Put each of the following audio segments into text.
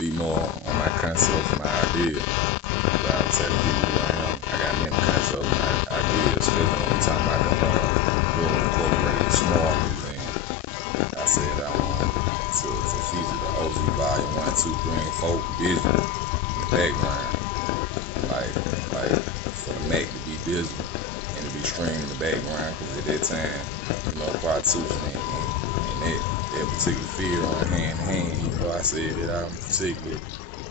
speak more on my concepts and my ideas. But I tell people who I am, I got many concepts and ideas, especially when we're talking about the real incorporated small thing. I said I want to feature the OG volume 1, 2, 3, and 4 vision in the background. Like for the Mac to be visible and to be streamed in the background, because at that time, part 2 and that particular field on hand in hand, I said that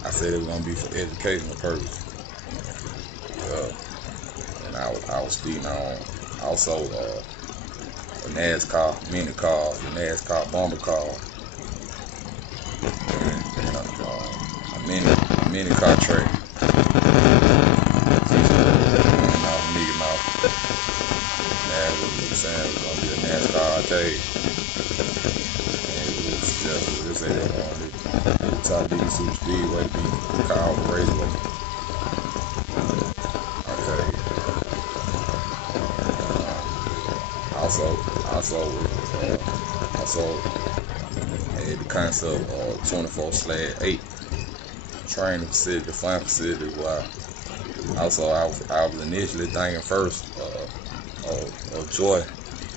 I said it was gonna be for educational purpose. And I was speaking on also a NASCAR mini car, the NASCAR bomber car, and a mini car track. Mickey Mouse. Now it was gonna be a NASCAR arcade. And it was just say that on the top D Super Speedway be called Raceway. Okay. Also had the concept of 24/8 training facility, the fun facility where I was initially thinking first of Joy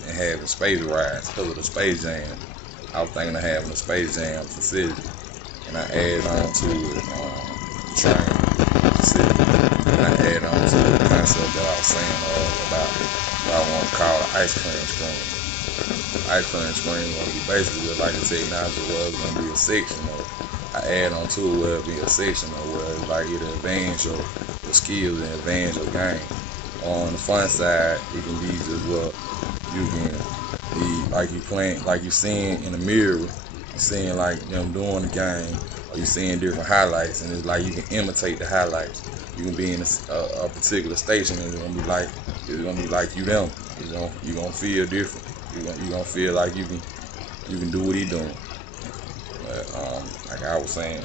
and having space rides because of the Space Jam. I was thinking of having a Space Jam facility, and I added on to it training facility, and I added on to the concept that I was saying about what I want to call an ice cream screen. Ice cream screen is going to be basically just like the technology was going to be a section of. I add on to it where it'll be a section of where it's like it'll advance your skills and advance your game. On the fun side, it can be just what you can be like you playing, like you seeing in the mirror, you seeing like them doing the game, or you seeing different highlights, and it's like you can imitate the highlights. You can be in a particular station, and it's gonna be like you them. You're gonna feel different. You're gonna feel like you can do what he doing. Like I was saying,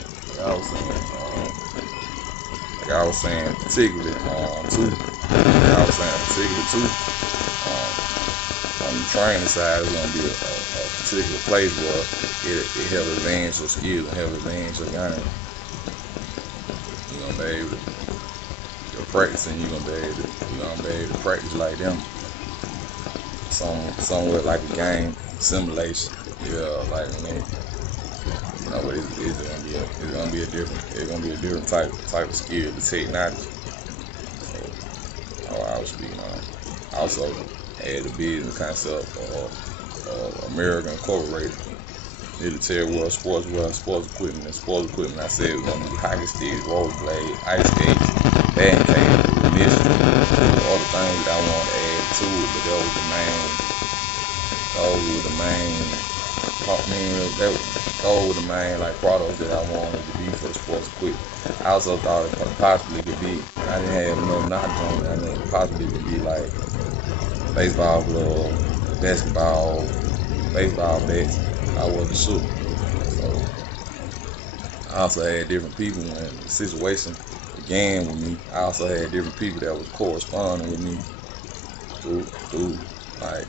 particularly too, on the training side, it's gonna be a particular place where it helps advance your skills and help advance your game. You're gonna be able to, you're practicing. You're gonna be able to practice like them. Somewhat like a game simulation. Yeah, like man. But it's gonna be a different type of skill, the technology. So I was speaking on. Also had the business concept of American Incorporated, military world, sports equipment. I said it was gonna be hockey sticks, rollerblades, ice skates, batting cages, munitions, all the things that I wanted to add to it, but those were the main like products that I wanted to be for the sports equipment. I also thought it possibly could be, I didn't have enough knowledge on it, I mean it possibly could be like baseball gloves, baseball bats. I wasn't sure. So I also had different people when the situation began with me. I also had different people that was corresponding with me through like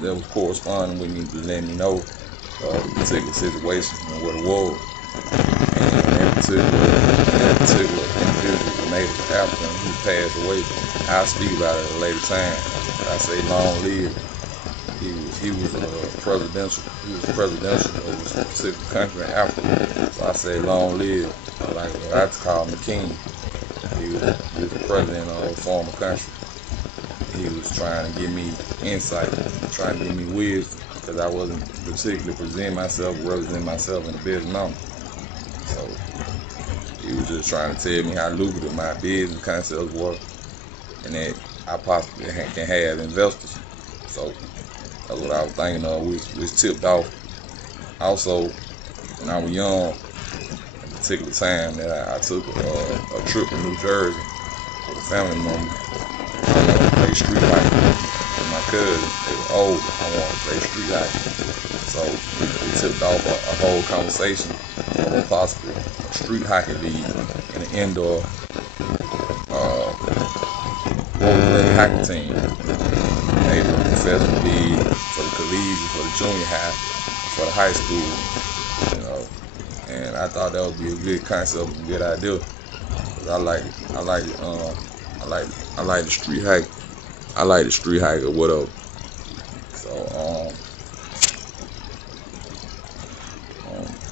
that was corresponding with me to let me know the particular situation and what it was. And that particular individual was a native African who passed away. I'll speak about it at a later time. I say long live. He was presidential of a specific country in Africa. So I say long live. Like what I call him the king. He was the president of a former country. He was trying to give me insight, trying to give me wisdom, because I wasn't particularly representing myself in the best manner. So he was just trying to tell me how lucrative my business concepts were, and that I possibly can have investors. So that's what I was thinking of, which tipped off. Also, when I was young, at a particular time that I took a trip to New Jersey with a family member. I wanted to play street hockey with my cousins. They were old. I wanted to play street hockey. So we tipped off a whole conversation of a possible street hockey league in an indoor role-playing hockey team. Maybe a professional league for the collegiate, for the junior high, for the high school, and I thought that would be a good concept, a good idea. 'Cause I like, I like, I like the street hike. I like the street hike or whatever. So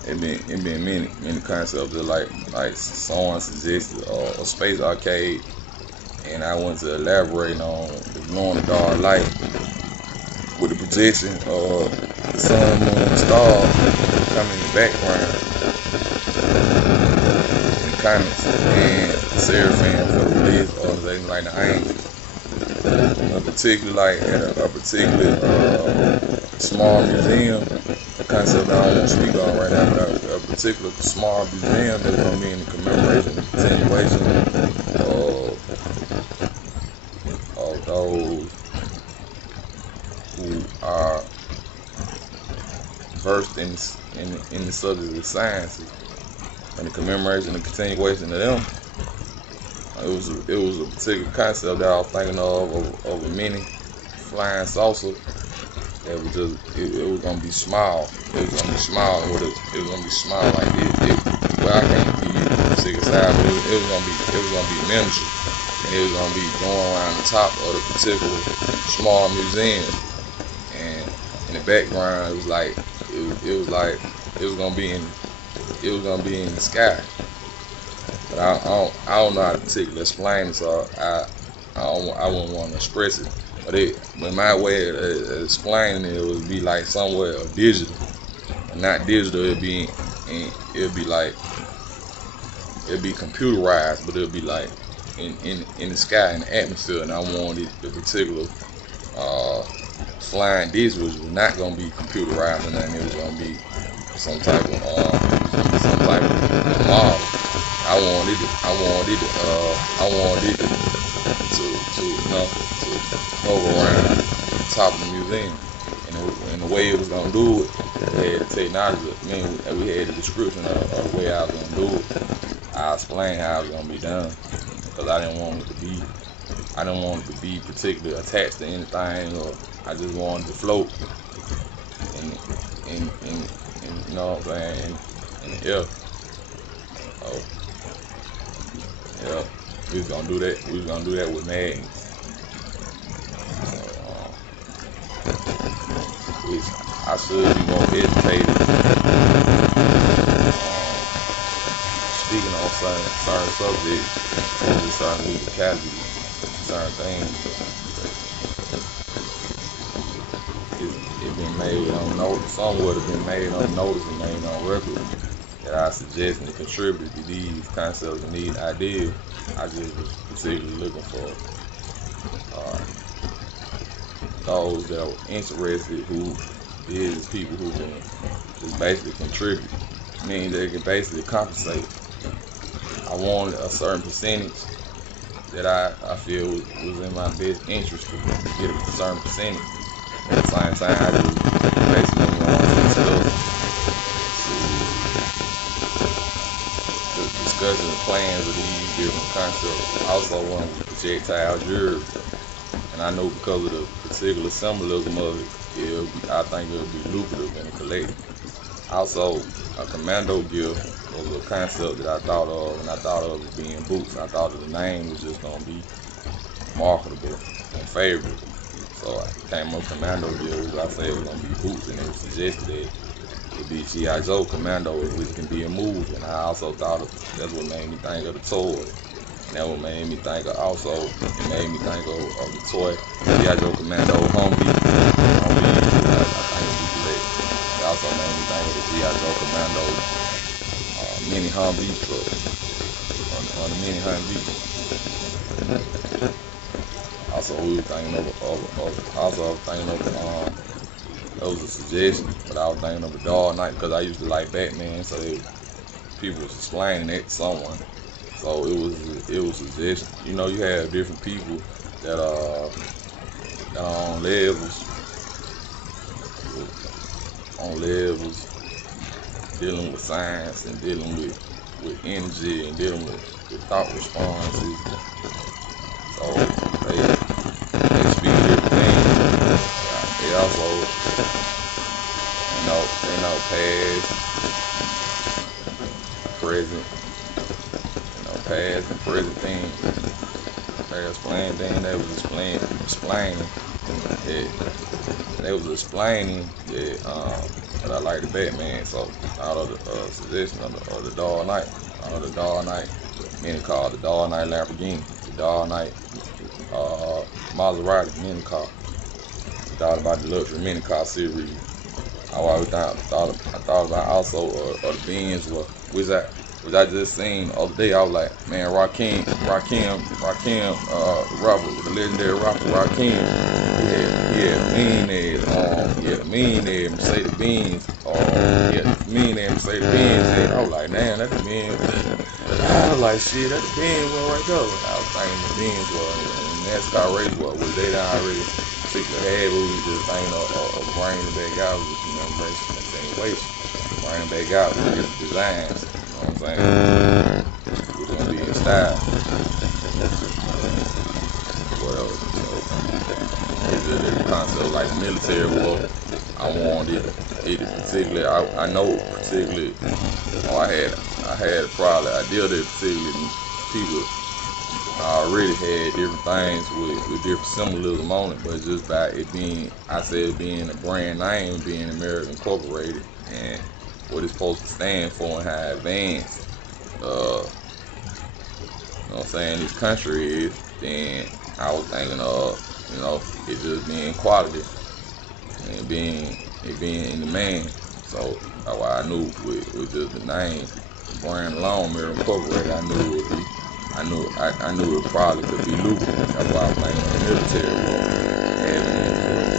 it been many concepts that like someone suggested a space arcade, and I went to elaborate on the glow in the dark light with the projection of the sun, moon, and stars coming in the background in the comments, and the seraphim for the religious organization like the angels. A particular like at a particular small museum, a concept that I don't want to speak on right now, but a particular small museum that's gonna be in the commemoration and continuation of those who are versed in the subject of sciences, and the commemoration and continuation of them. It was a particular concept that I was thinking of a mini flying saucer that was just it was gonna be small. It was gonna be small. It was gonna be small like this. Well, I can't give you the particular size, but it was gonna be miniature, and it was gonna be going around the top of the particular small museum. And in the background, it was like it was gonna be in the sky. But I don't know how to particularly explain it, so I wouldn't want to express it. But my way of explaining it would be like somewhere digital, and not digital. It'd be computerized, but it'd be like in the sky, in the atmosphere. And I wanted the particular flying disc was not gonna be computerized or nothing. It was gonna be some type of model. I wanted it to hover around the top of the museum, and the way it was gonna do it, we had the technology. We had the description of the way I was gonna do it. I explained how it was gonna be done, because I didn't want it to be particularly attached to anything, or I just wanted to float in you know what I'm saying, in the air. So, yeah, we was gonna do that. We was gonna do that with magnets. Which I should be more educated. Speaking on certain subjects, certain legalities, certain things. It's been made on notice. Some would have been made on notice and made on record that I suggested and contributed to these concepts and these ideas. I just was particularly looking for those that were interested, who is people who can just basically contribute. Meaning they can basically compensate. I wanted a certain percentage that I feel was in my best interest to get a certain percentage. At the same time, I just basically wanted to discuss the plans of these different concepts. I also wanted to projectile jury, and I know because of the particular symbolism of it, I think it'll be lucrative in the collective. Also, a commando gift was a concept that I thought of, and I thought of as being boots. I thought that the name was just going to be marketable and favorable. So I came up with commando gift, which I said it was going to be boots, and it was suggested that it be G.I. Joe commando, which can be a move. And I also thought that's what made me think of the toy. And that what made me think of it made me think of the toy G.I. Joe commando Humvee. I think it'd be correct. It also made me think of the G.I. Joe commando mini Humvee truck on the mini Humvee. Also, we were thinking of that was a suggestion, but I was thinking of a Dark Knight because I used to like Batman, so people was explaining it to someone. So it was a suggestion. You know, you have different people that are on levels, dealing with science and dealing with energy and dealing with thought responses. So they speak different things. They also they know past present, past and present things. Past plan thing they was explaining. Yeah, they was explaining that I like the Batman. So out of the suggestion of the Dark Knight, many call the Dark Knight Lamborghini, the Dark Knight Maserati mini car. Thought about the luxury mini car series. I always thought about also the Benz, which I just seen the other day. I was like, man, Rakim, the legendary rapper Rakim, millionaire Mercedes-Benz, Mercedes-Benz. I was like, damn, that's the Benz. I was like, shit, that's the Benz one right there. I was thinking the Benz was, and NASCAR race was they done already particularly had, we was just thinking of bringing it back out, embracing that same way, bringing it back out with different designs. You know what I'm saying? We're gonna be in style. Well, it's just a concept like military war. I wanted it particularly. I know particularly. I had probably I deal with particularly people. I already had different things with different symbolism on it, but just by it being, I said being a brand name, being American Incorporated, and what it's supposed to stand for and how advanced, you know what I'm saying, this country is, then I was thinking of, it just being quality and being in demand. So that's why I knew with just the name, brand alone, American Incorporated, I knew it would be. I knew it probably could be lucrative. That's why I was thinking of the military war. Having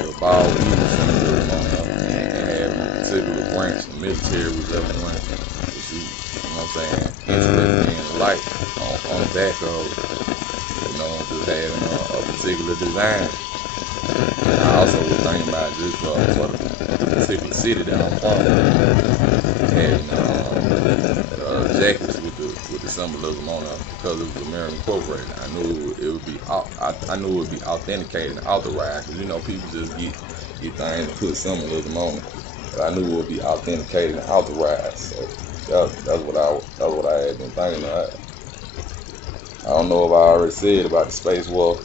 the ball and having a particular branch, the military was ever one. You know what I'm saying? Interested in life on the back of, just having a particular design. And I also was thinking about just for the particular city that I'm from, having jackets with the symbolism on it because it was American Incorporated. I knew it would be authenticated and authorized. Because people just get things and put symbolism on it. But I knew it would be authenticated and authorized. So that's what I had been thinking of. I don't know if I already said about the space war.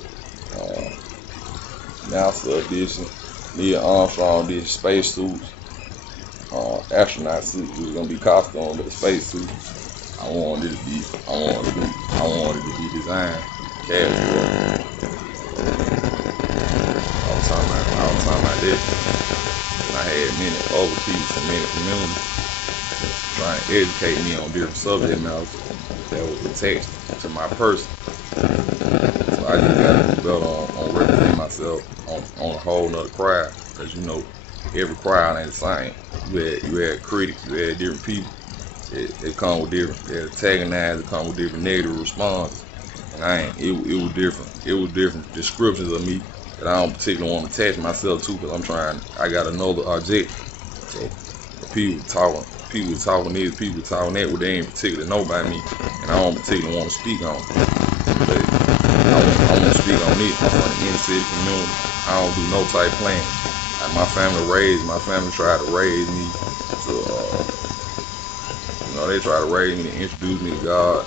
NASA edition, Neil Armstrong did space suits. Astronaut suit was gonna be costume, but the space suit, I wanted it to be designed casual. I was talking about that. And I had many other people from many communities trying to educate me on different subject matters that was attached to my person. So I just got to be better on representing myself on a whole nother crowd, because every crowd ain't the same. You had critics, you had different people. It come with different, they antagonize, it come with different negative response. And it was different. It was different descriptions of me that I don't particularly want to attach myself to, because I got another object. So people talking this, people talking that, what they ain't particularly know about me, and I don't particularly want to speak on. But I want to speak on it. I'm from the inner city community. I don't do no type planning. My family tried to raise me to, they tried to raise me to introduce me to God,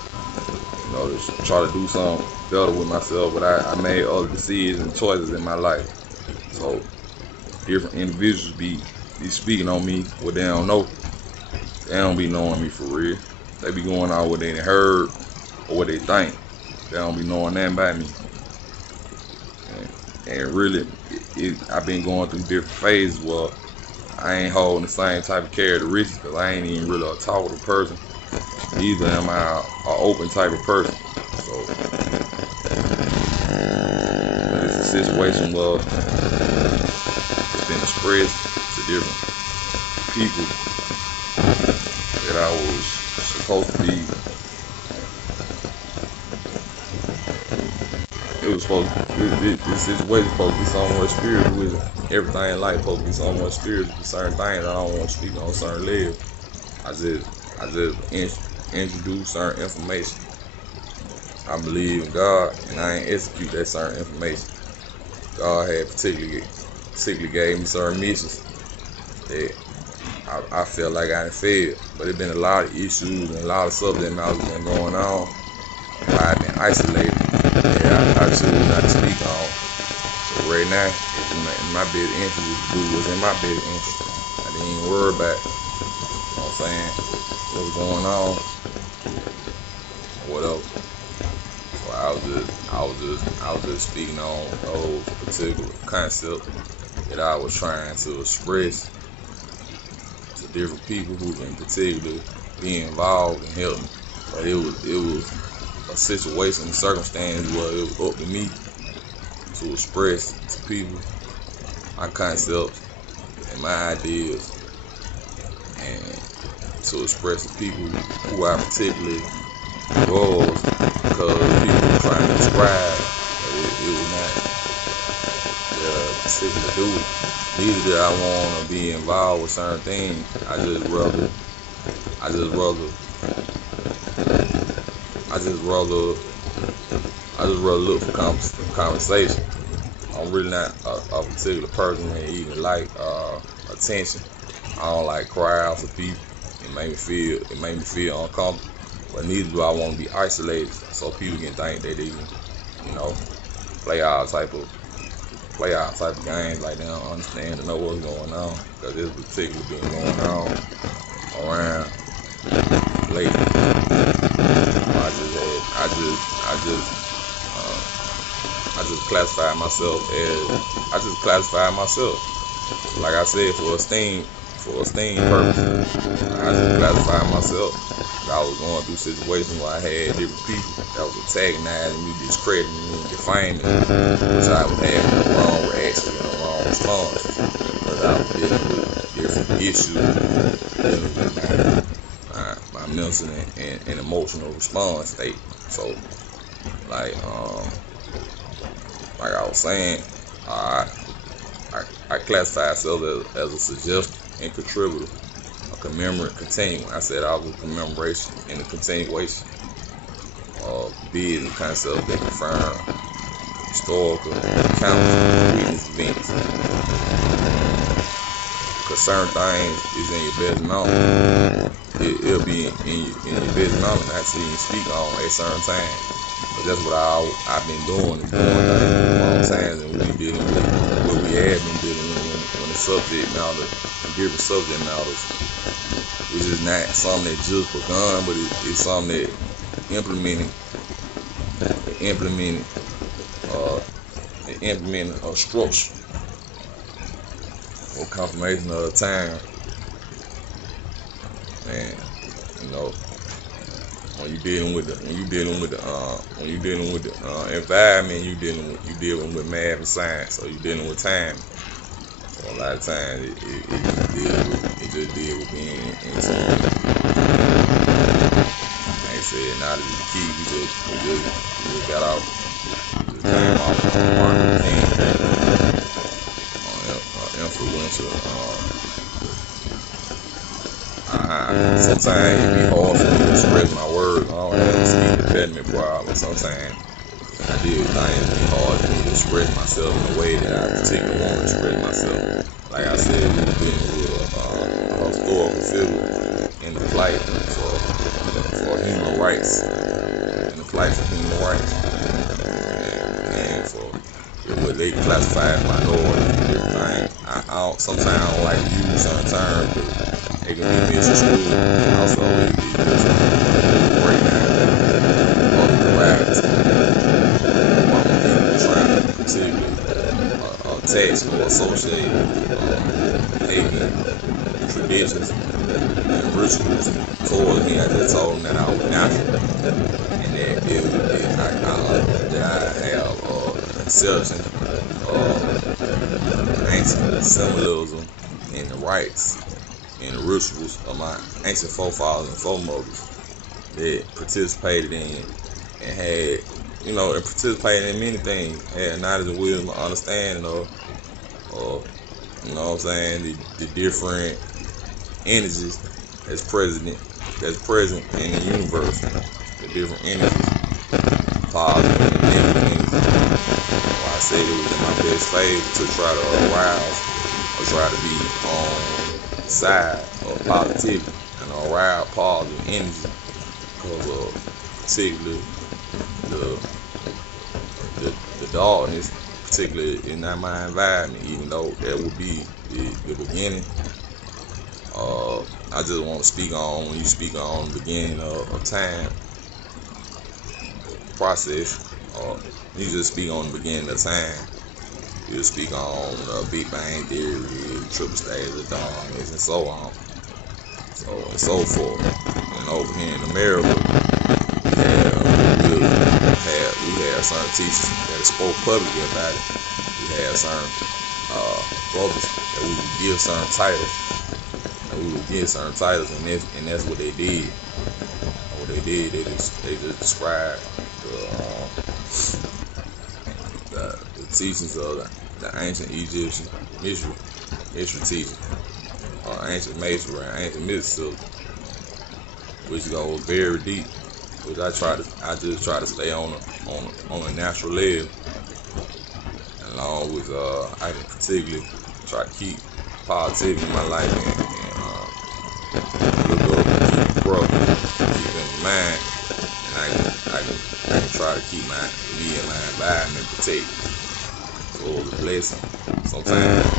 to try to do something better with myself, but I made other decisions and choices in my life. So different individuals be speaking on me what they don't know. They don't be knowing me for real. They be going out what they heard or what they think. They don't be knowing nothing about me. And really, I've been going through different phases where I ain't holding the same type of characteristics, because I ain't even really a talkative person. Neither am I an open type of person. So it's a situation where it's been expressed to different people that I was supposed to be. This situation supposed to be somewhat spiritual with it. Everything in life supposed to be somewhat spiritual. Certain things I don't want to speak on certain levels. I just introduce certain information. I believe in God, and I ain't execute that certain information. God had particularly gave me certain missions that I felt like I done failed. But it been a lot of issues and a lot of subject matter been going on. I've been isolated. Yeah, I choose not to speak on. So right now, it's in my best interest to do what's in my best interest. I didn't even worry about, you know what I'm saying, what's going on, whatever. So I was just speaking on those particular concepts that I was trying to express to different people who in particular be involved and help me. But it was a situation, a circumstance where it was up to me to express to people my concepts and my ideas, and to express to people who I particularly was, because people were trying to describe, but it was not their particular duty. Neither did I want to be involved with certain things. I just rather look for conversation. I'm really not a particular person that even like attention. I don't like crowds of people. It made me feel uncomfortable. But neither do I want to be isolated, so people can think that they, play all type of games like they don't understand and know what's going on. Because this particular been going on around lately. I just classify myself. Like I said, for esteem purposes. I just classify myself. I was going through situations where I had different people that was antagonizing me, discrediting me, and defaming me, which I was having the wrong reaction and the wrong response, because I was dealing with different issues, dealing with my mental and emotional response state. So, like I was saying, I classify myself as a suggestor and contributor, a commemorate, continuing. I said I was a commemoration and a continuation of bid and concepts that confirm historical accounts of witness events. Because certain things is in your best knowledge. It'll be in your best knowledge not to even speak on at certain times. But that's what I've been doing and doing long times, and we dealing with what we have been dealing with when the subject matter and different subject matters, which is not something that just begun, but it's something that implementing a structure or confirmation of the time. Man, when you dealing with the environment, you dealing with math and science, so you dealing with time. So a lot of times it just deal with being in tune. Like I said, now that the key, we just got off, we just came off on Martin King influential. Sometimes it be hard for me to express my words. I don't have a speech impediment problem. Sometimes I do think it be hard for me to express myself in a way that I particularly want to express myself. Like I said, we're dealing with a historical figure in the plight for human rights, and for what they classify as minorities and different things. Sometimes I don't like to use certain terms, but they can be misconstrued, and also it can be breakdown of the rights. People trying to particularly attach or associate pagan traditions and rituals towards me. I just told them that I was natural, and that I have conception of ancient symbolism and the rites and the rituals of my ancient forefathers and foremothers that participated in and had, and participated in many things, had knowledge and wisdom, understanding of, you know what I'm saying, the different energies that's present in the universe, the different energies, positive and negative energies. I said it was in my best favor to try to arouse or try to be side of positivity and around positive energy because of particularly the the darkness, particularly in my environment, even though that would be the beginning. I just want to speak on when you speak on the beginning of time process, or you just speak on the beginning of time. You speak on Big Bang Theory, triple stages of darkness, and so on, so forth. And over here in America, we had certain teachers that spoke publicly about it. We had certain brothers that we would give certain titles. And that's what they did. What they did, they just described the teachings of the ancient Egyptian mystery teaching, or ancient masonry, ancient mysticism, which goes very deep. Which I just try to stay on a natural level, along with I can particularly try to keep positivity in my life and look up, keep it broke, keep it in my mind, and I can try to keep me and my environment protected. So it's a blessing. Sometimes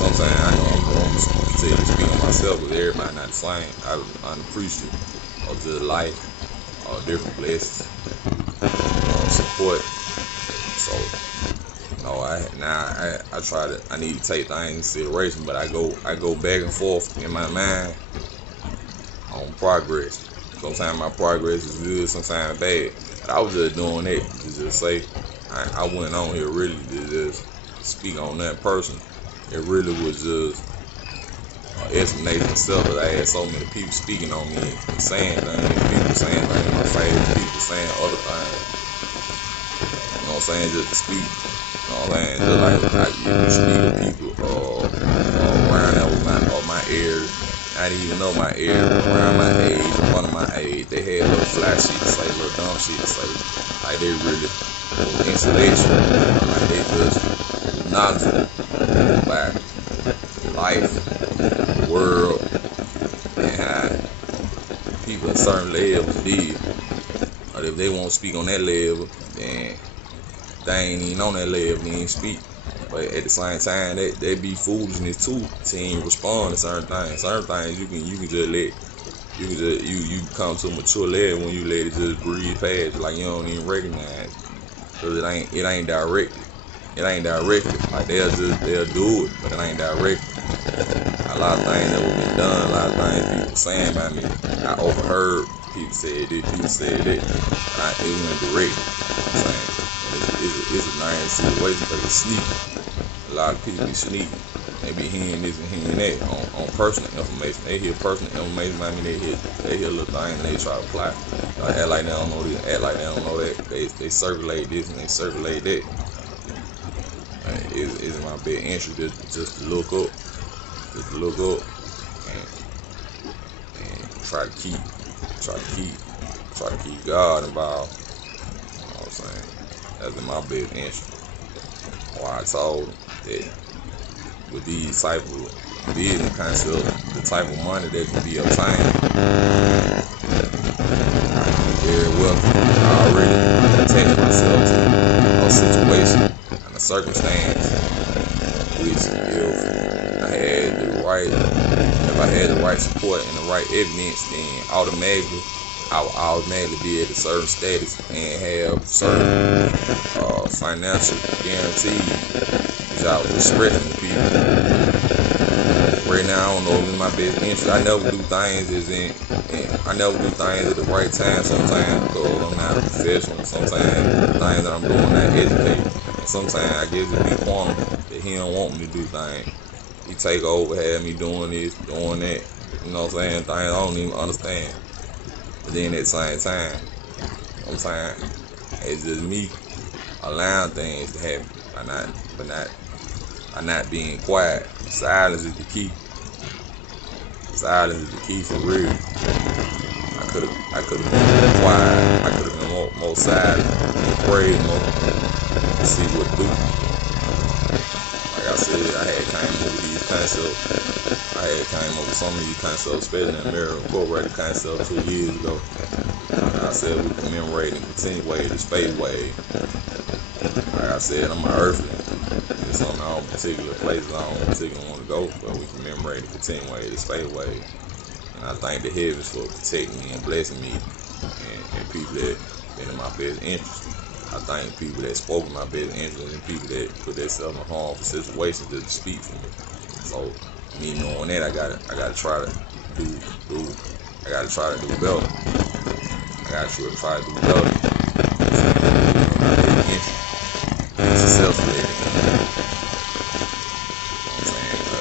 I know I'm going to continue to speak on myself, but everybody not the same. I'm appreciative of the life, or different blessings, support. So, I need to take things in consideration, but I go back and forth in my mind on progress. Sometimes my progress is good, sometimes bad. But I was just doing that to just say I went on here really to just speak on that person. It really was just an explanation itself, because I had so many people speaking on me and saying things, people saying things in my face, people saying other things. You know what I'm saying? Just to speak. You know what I'm saying? Just like you speak with people around my area. I didn't even know my area, around my age, one of my age. They had little flash shit to say, little dumb shit to say. Like they really insulation. Like they just knowledgeable about life, the world, and how people at certain levels live. But if they won't speak on that level, then they ain't even on that level, they ain't speak. But at the same time, they be foolishness too to even respond to certain things. Certain things you can just let you come to a mature level when you let it just breathe past, like you don't even recognize, because it ain't directed. It ain't directed. Like they'll do it, but it ain't directed. A lot of things that were done, a lot of things people saying about me, I overheard people say this, people said that. It went direct. It's a nice situation because it's sneaky. A lot of people be sneaky. They be hearing this and hearing that on personal information. They hear personal information about me. They hear little things and they try to apply. Act like they don't know this, act like they don't know that. They circulate this and they circulate that. It's in my best interest just to look up, and try to keep God involved. You know what I'm saying? That's in my best interest. Why I told them that with these type of business concepts, the type of money that can be obtained, I can be very wealthy. I already attached myself to a situation and a circumstance which if I had the right support and the right evidence, then I would automatically be at a certain status and have certain financial guarantees, which I was expressing to people. Right now, I don't know if it's my best interest. I never do things at the right time. Sometimes because I'm not a professional. Sometimes the things that I'm doing not educated. And sometimes I guess it be quantum that he don't want me to do things. He take over, have me doing this, doing that. You know what I'm saying? Things I don't even understand. But then at the same time, sometimes it's just me allowing things to happen by not being quiet. Silence is the key. Silence is the key for real. I could have been quiet. I could have been more silent, prayed more, to see what do. like I said, I had came up with these concepts. I had came up with some of these concepts, especially in American Incorporated concept 2 years ago. Like I said, we commemorate and continuate the space wave. Like I said, I'm an earthling. It's on all particular places I don't particularly want to go, but we commemorate and continuate the space wave. And I thank the heavens for protecting me and blessing me and people that been in my best interest. I thank people that spoke in my best interest and people that put themselves in harmful situations just to speak for me. So me knowing that, I gotta try to do better. I gotta try to do better. Successfully.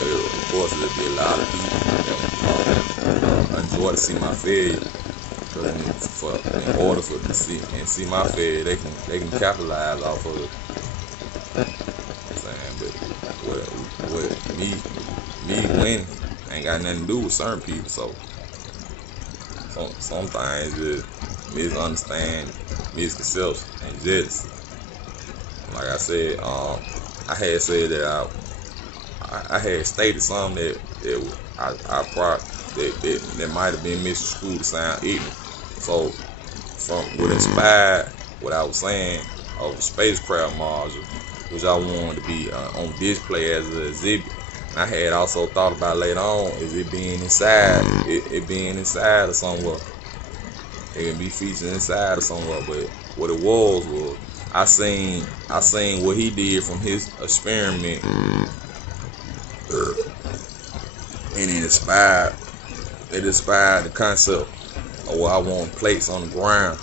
Of course, there'll be a lot of people that enjoy to see my failure. In order for them to see my failure, they can capitalize off of it. But me winning ain't got nothing to do with certain people. So some things just misunderstand, misconception, and jealousy. Like I said, I had said that I had stated something that might have been misconstrued to sound ignorant. So from what inspired what I was saying of a spacecraft module, which I wanted to be on display as an exhibit. And I had also thought about later on is it being inside, it being inside or somewhere. It can be featured inside or somewhere. But what it was I seen what he did from his experiment, and it inspired the concept of what I want plates on the ground,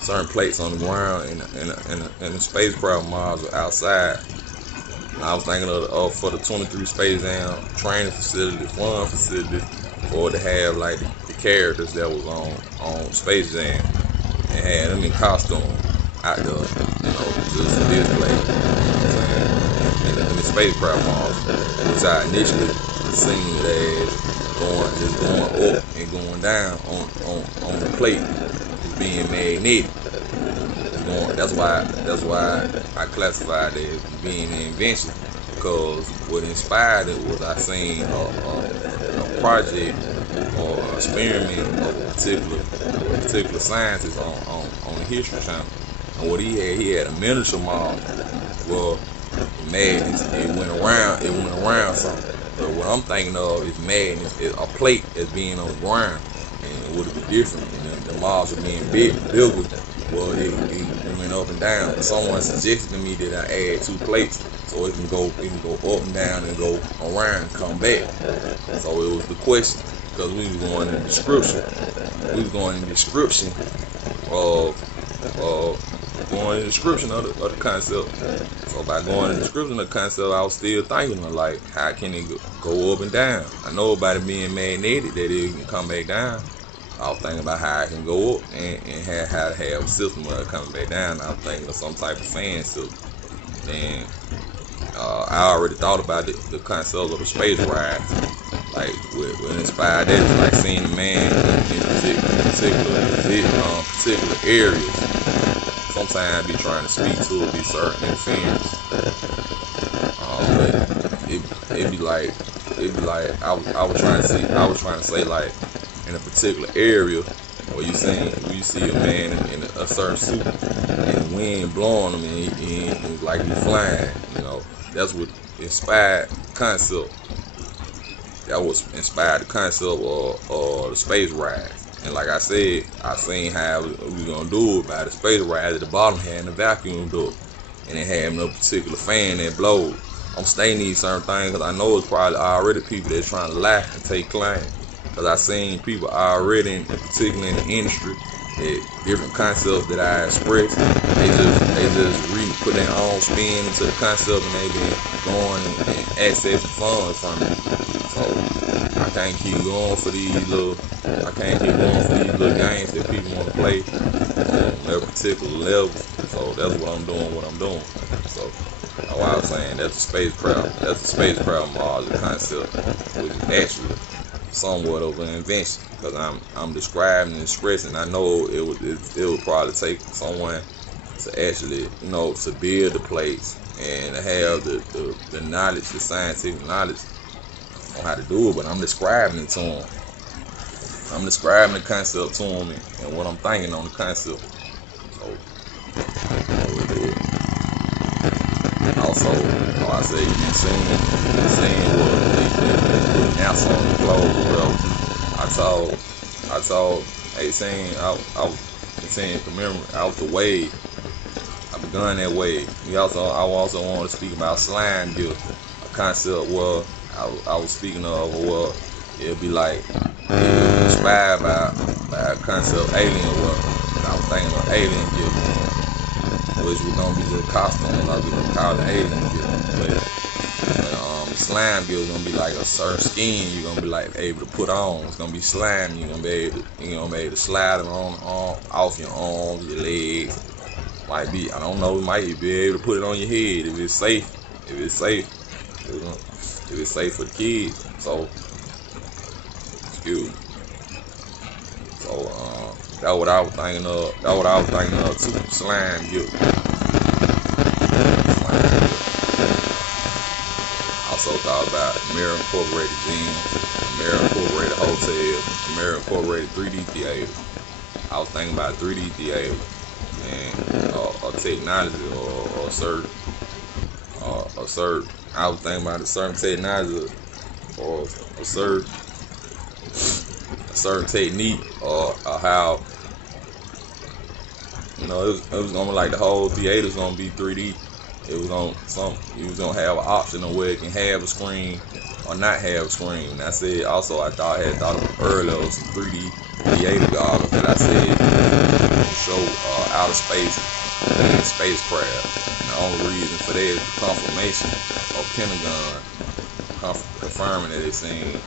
certain plates on the ground in the spacecraft module outside. And I was thinking of for the 23 Space Jam training facility, fun facility, for it to have like the characters that was on Space Jam and had them in costume out there, just a display. In the spacecraft module, which I initially seen it as going up and going down on the plate, it's being magnetic. That's why I classified it as being an invention, because what inspired it was I seen a project or an experiment of a particular scientist on the History Channel. And what he had a miniature model. Well, madness, it went around something. But what I'm thinking of is madness, is a plate that's being on the ground, and it would be different. And the models are being bigger. Well, it went up and down. Someone suggested to me that I add 2 plates so it can go up and down and go around and come back. So it was the question, because we was going in the description. Of the concept. So by going in the description of the concept, I was still thinking of like, how can it go up and down? I know about it being magnetic, that it can come back down. I was thinking about how I can go up and how to have a system where it comes back down. I was thinking of some type of fan system. And I already thought about the concept of a space ride. Like what inspired that is like seeing a man in particular areas. Sometimes I be trying to speak to it, be certain interference. But it'd be like I was trying to say like in a particular area where you see a man in a certain suit and the wind blowing him and he's like he's flying. That's what inspired the concept. That was inspired the concept of the space ride. And like I said, I seen how we gonna do it by the space ride. At the bottom had a vacuum door, and it had no particular fan that blows. I'm stating these certain things because I know it's probably already people that's trying to lie and take claim. Because I seen people already, particularly in the industry, that different concepts that I express, they just put their own spin into the concept, and they been going and accessing funds from it. So I can't keep going for these little games that people want to play on their particular levels. So that's what I'm doing. So what I was saying, that's a spacecraft module concept, which is actually somewhat of an invention, because I'm describing and expressing. I know it would probably take someone to actually to build the place and have the knowledge, the scientific knowledge on how to do it, but I'm describing it to them. I'm describing the concept to them and what I'm thinking on the concept. So, also, like I said, you been seeing what they put answer on the clothes or whatever. I told 18, I was saying, remember, out the way. I begun that way. I also want to speak about slime gift, a concept where I was speaking of, where it'll be like inspired by a concept alien world. I was thinking of alien gift, which was gonna be just costumes. I was gonna call it alien gift, but slime gift is gonna be like a certain skin you're gonna be like able to put on. It's gonna be slime. You're gonna be able to slide it on off your arms, your legs. Might be, I don't know, might be able to put it on your head if it's safe. If it's safe for the kids. So, excuse me. So, that's what I was thinking of. That's what I was thinking of too. Slime gift. Also thought about Mirror Incorporated Gym, Mirror Incorporated Hotel, Mirror Incorporated 3D Theater. I was thinking about 3D Theater. And a technology or a certain I was thinking about a certain technology or a certain technique or how it was gonna be like the whole theater's gonna be 3D. It was you was gonna have an option of where it can have a screen or not have a screen. And I said also I had thought of earlier of some 3D theater goggles that I said show outer space and spacecraft. And the only reason for that is the confirmation of Pentagon confirming that they seen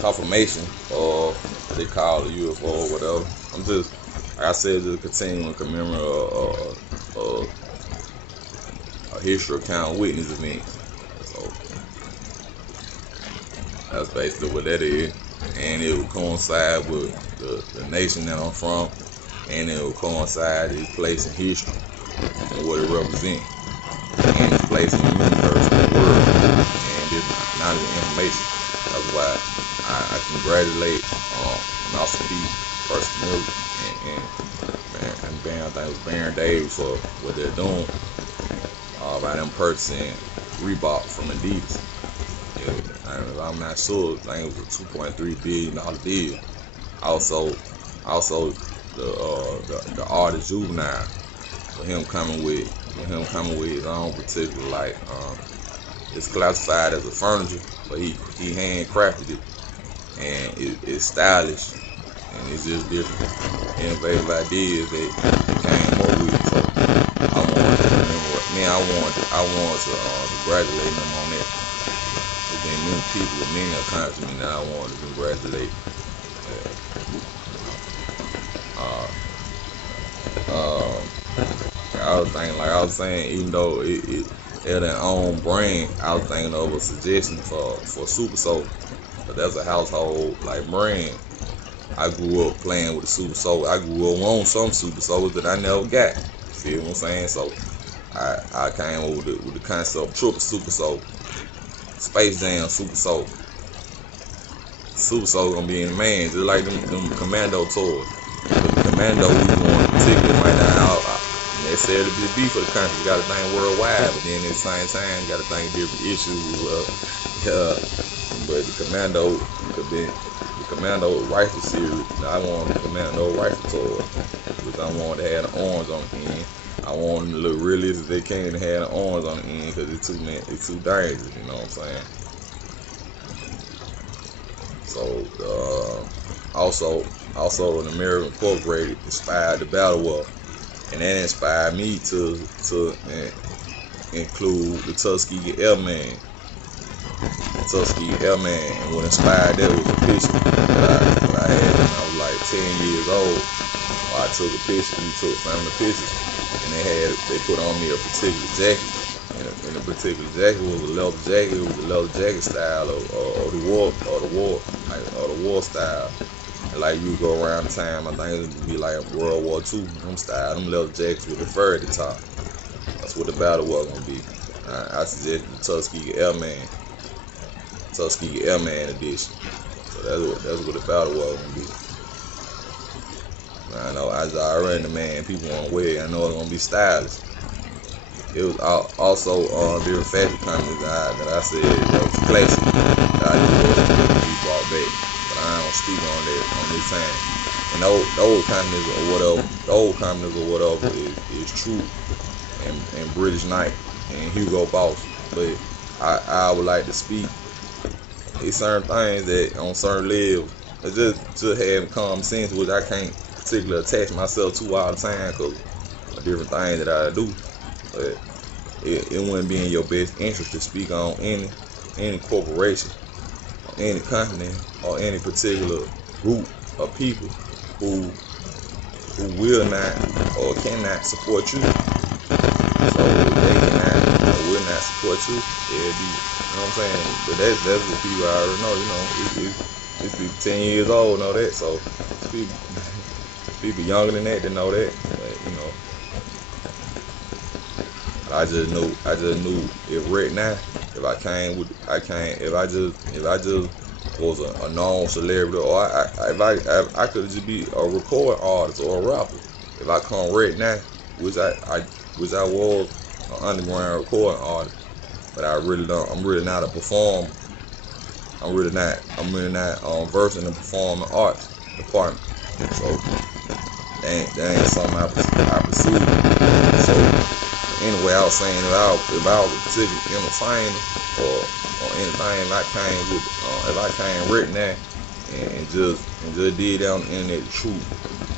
confirmation of what they call a UFO or whatever. I'm just, like I said, just continuing to commemorate a history account witness event. So that's basically what that is. And it will coincide with the nation that I'm from, and it will coincide its place in history and what it represents, and its place in the universe and the world, and this knowledge and information. That's why I congratulate Master P, First Milk, and I think it was Baron Davis for what they're doing by them purchasing Reebok from Adidas. I'm not sure. I think it was a $2.3 billion deal. Also the artist Juvenile, for him coming with his own particular, like it's classified as a furniture, but he handcrafted it, and it's stylish, and it's just different innovative ideas that came up with. So I wanted to congratulate them on that. There's been many people with many accomplishments that I wanted to congratulate. I was thinking, like I was saying, even though it had their own brand, I was thinking of a suggestion for Super Soul, but that's a household like brand. I grew up playing with the Super Soul. I grew up on some Super Souls that I never got. You feel what I'm saying? So I came up with the concept of Triple Super Soul, Space Jam Super Soul. Super Soul gonna be in the man, just like them Commando toys. The Commando we want particularly might not necessarily be for the country. We got to think worldwide, but then at the same time, got to think different issues. But the Commando rifle series, I wanted the Commando rifle toy because I wanted to have the arms on the end. I wanted them to look realistic as they can and have the arms on the end because it's too dangerous. You know what I'm saying? So also the American Incorporated inspired the Battle War, and that inspired me to include the Tuskegee Airman. And what inspired that was a picture that I had when I was like 10 years old. I took a picture, we took family pictures, and they put on me a particular jacket. And the particular jacket was a leather jacket. It was a leather jacket style of the war style. Like you go around the time, I think it would be like World War II, them style, them leather jackets with the fur at the top. That's what the battle was gonna be. I suggest the Tuskegee Airman edition. So that's what the battle was gonna be. I know as I already, man, people want to wear. I know it's gonna be stylish. It was also different fashion companies that I said that was classic that I just wanted to be brought back. But I don't speak on that on this time. And those companies or whatever is True and British Knight and Hugo Boss. But I would like to speak. It's certain things that on certain levels, just having common sense, which I can't particularly attach myself to all the time because of different things that I do. But it wouldn't be in your best interest to speak on any corporation or any company or any particular group of people who will not or cannot support you. So if they cannot or will not support you, it'll be, you know what I'm saying? But that's what people already know, you know. It's people 10 years old know that, so people younger than that know that. But you know, I just knew if right now, if I just was a known celebrity, or if I could just be a recording artist or a rapper, if I come right now, which I was an underground recording artist, but I'm really not a performer. I'm really not versed in the performing arts department. So that ain't something I pursue. So anyway, I was saying if I was a particular entertainer or anything, if I came written that and just did that on the internet, the truth,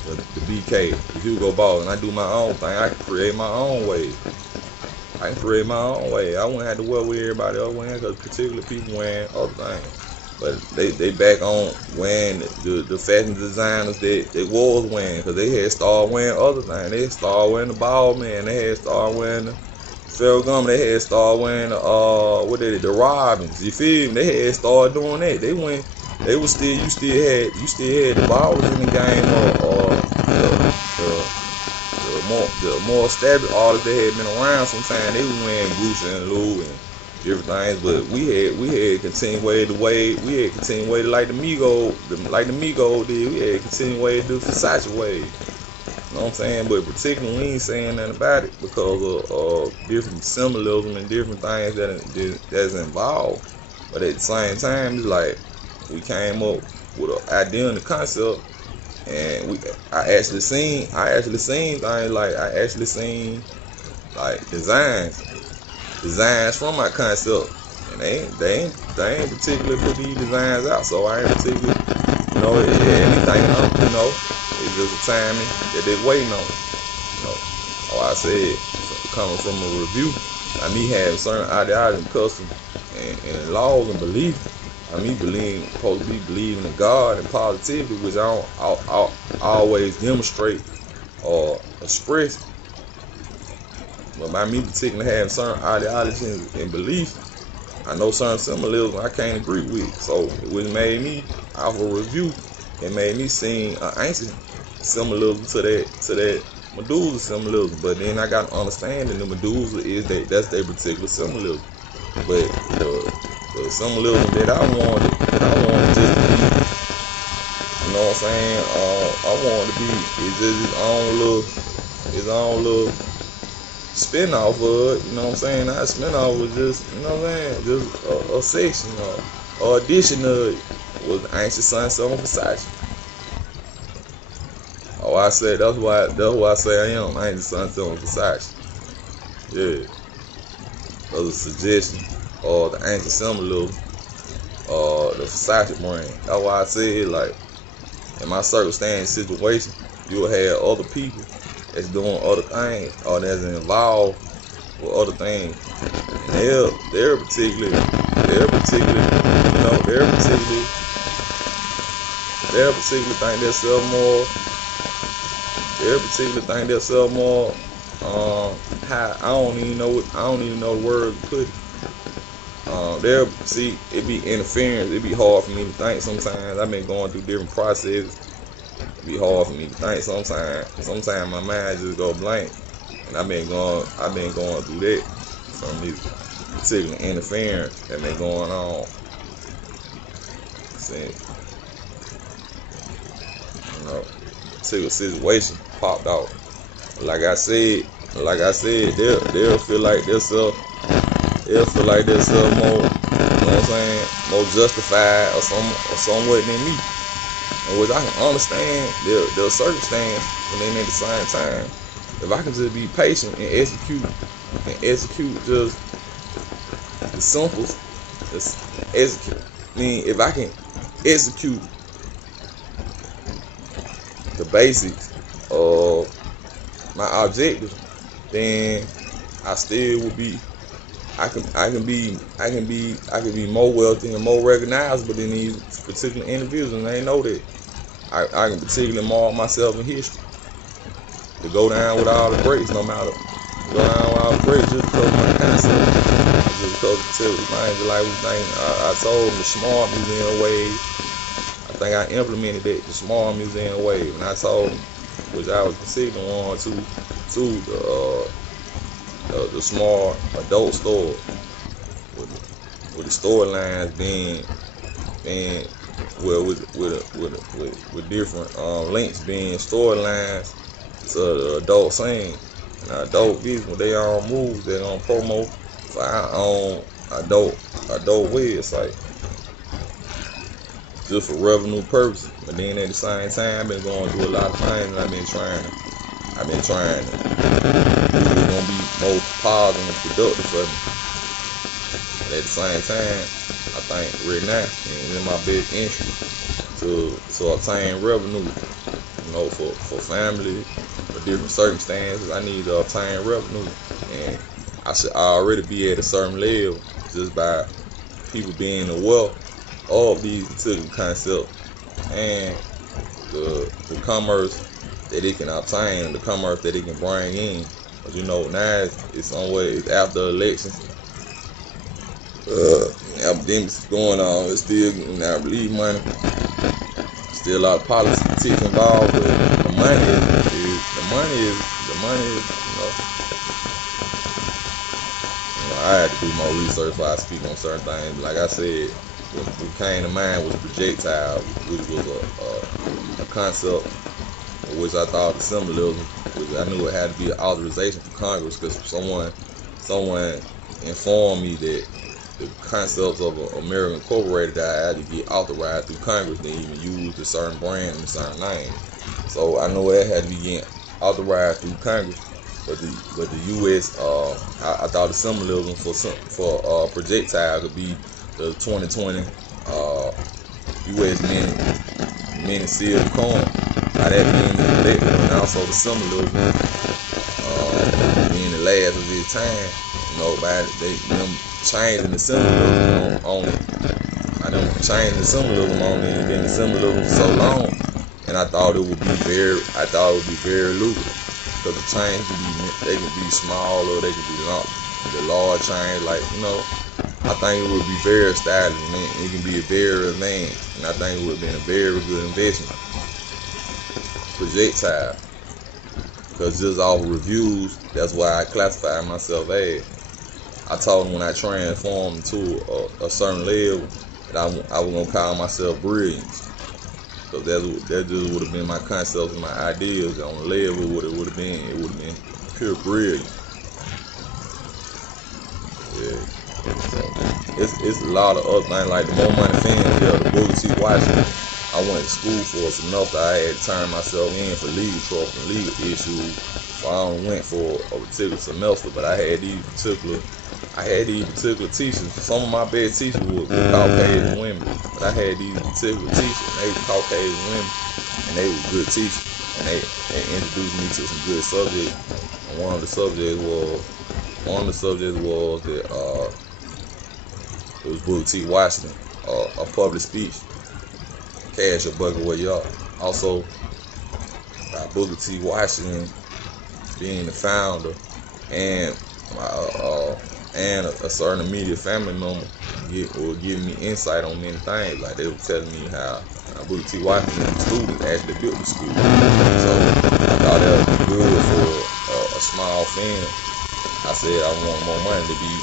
the BK, the Hugo Boss, and I do my own thing, I can create my own way. I wouldn't have to wear with everybody else wearing, because particular people wearing other things. But they back on wearing the fashion designers that was wearing, because they had started wearing other things. They had started wearing the ball man. They had started wearing the Ferragamo. They had started wearing the Robins. You feel me? They had started doing that. You still had the ballers in the game, or the more established artists that had been around sometime. They were wearing Gucci and Louis and different things, but we had continued like the Migos did. We had continued the Versace way. You know what I'm saying? But particularly we ain't saying nothing about it because of different symbolism and different things that's involved. But at the same time, it's like we came up with an idea and a concept, and I actually seen things like designs from my concept, and they ain't particularly put these designs out, so I ain't particularly, anything it's just a timing that they're waiting on. Like I said, coming from a review, me having certain ideology and custom and laws and beliefs, supposed to be believing in God and positivity, which I always demonstrate or express. But by me particularly having certain ideologies and beliefs, I know certain symbolism I can't agree with. So which made me, off a review, it made me see an ancient symbolism to that Medusa symbolism. But then I got to understand that the Medusa that's their particular symbolism. But the symbolism that I wanted just to be, you know what I'm saying? I wanted to be is just his own little spin off of it, you know what I'm saying? Not a spin off, was just, you know what I'm saying, just a section or addition of it was the Ancient Sunset on Versace. Oh, I said that's why I say I am Ancient Sunset on Versace. Yeah. Those are suggestions or the ancient symbolism or the Versace brand. That's why I said, like, in my circumstance situation, you'll have other people that's doing other things or that's involved with other things. And they're particularly think they'll sell more. They're particularly think they'll sell more. I don't even know the word to put it. They'll see it be interference. It be hard for me to think sometimes. I've been going through different processes. It be hard for me to think sometimes. Sometimes my mind just go blank, and I've been going through that. Some of these particular interference that been going on. See, particular situation popped out. Like I said, they'll feel like themselves. They'll feel like themselves more, you know what I'm saying, more justified or somewhat than me. And which I can understand their circumstance, but then at the same time, if I can just be patient and execute just the simple, just execute. I mean, if I can execute the basics of my objective, then I still will be. I can be more wealthy and more recognizable than these particular individuals, and they know that. I can particularly mark myself in history to go down with all the greats, no matter go down with all the greats, just because of my concept, just because of the things like I told them the smart museum wave. I think I implemented that, the smart museum wave, and I told them, which I was considering one to the small adult store with the storylines being well with different links being storylines to the adult scene and the adult business when they on moves they on promo for our own adult website just for revenue purposes. But then at the same time I've been going through a lot of things and I've been trying to it's gonna be more positive and productive for me. But at the same time, I think right now it's in my best interest to obtain revenue. You know, for family, for different circumstances, I need to obtain revenue, and I should already be at a certain level just by people being aware of these particular concepts and the commerce that it can obtain, the commerce that it can bring in. But you know, now it's somewhere after elections, epidemics going on. It's still, I believe money, still a lot of politics involved, but the money is, I had to do more research before I speak on certain things. Like I said, what came to mind was projectile, which was a concept which I thought the symbolism, which I knew it had to be an authorization from Congress, because someone informed me that the concepts of American Incorporated that I had to get authorized through Congress to even use a certain brand and a certain name. So I know it had to be getting authorized through Congress, but the U.S. I thought the symbolism for projectile could be the 2020 U.S. mini sealed coin. How that being elected, and also the symbolism being the last of its time. You know, by them changing the symbolism on it. I done changed the symbolism on it, and been the symbolism for so long, and I thought it would be very lucrative, because the chains they can be small or they can be long. The large chains, like, you know, I think it would be very stylish, and it can be a very advanced, and I think it would have been a very good investment. Projectile, because just off reviews, that's why I classify myself as. I told them when I transformed to a certain level that I was gonna call myself brilliance, because that just would have been my concepts and my ideas on the level. What it would have been, pure brilliance. Yeah. So it's a lot of other things like the More Money fans, the Booker T. Washington. I went to school for it enough that I had to turn myself in for legal trouble and legal issues. So I only went for a particular semester, but I had these particular teachers. Some of my best teachers were Caucasian women, but I had these particular teachers, and they were Caucasian women, and they were good teachers, and they introduced me to some good subjects. And one of the subjects was that it was Booker T. Washington, a public speech. Cash your bucket where you are. Also, Booker T. Washington being the founder and and a certain immediate family member will give me insight on many things. Like they were telling me how Booker T. Washington and the students actually built the school. So I thought that would be good for a small film. I said I want more money to be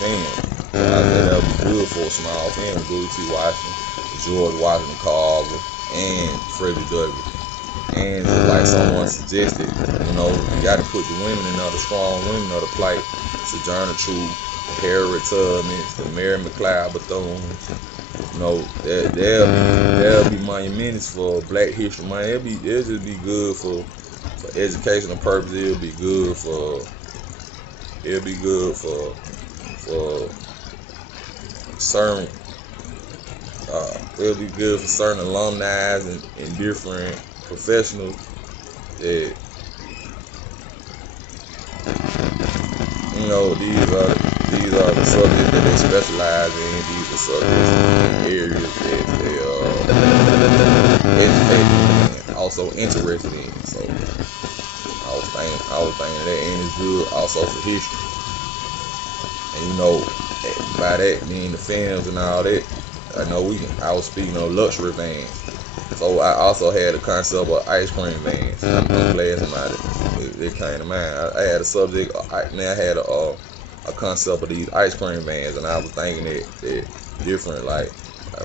filmed. So I said that would be good for a small film. Booker T. Washington, George Washington Carver, and Freddie Douglass. And just like someone suggested, you got to put the women in there, the strong women of the plight. Sojourner Truth, Harriet Tubman, the Mary McLeod Bethune. There'll be monuments for Black History Month. It'll just be good for educational purposes. It'll be good for certain. It'll be good for certain alumni and different professionals that these are the subjects that they specialize in. These are subjects and areas that they educated and also interested in. So I was thinking that, and it's good also for history. And by that mean the films and all that. I was speaking of luxury vans. So I also had a concept of ice cream vans. I'm glad somebody it came to mind. I had a subject. I had a concept of these ice cream vans, and I was thinking that different. Like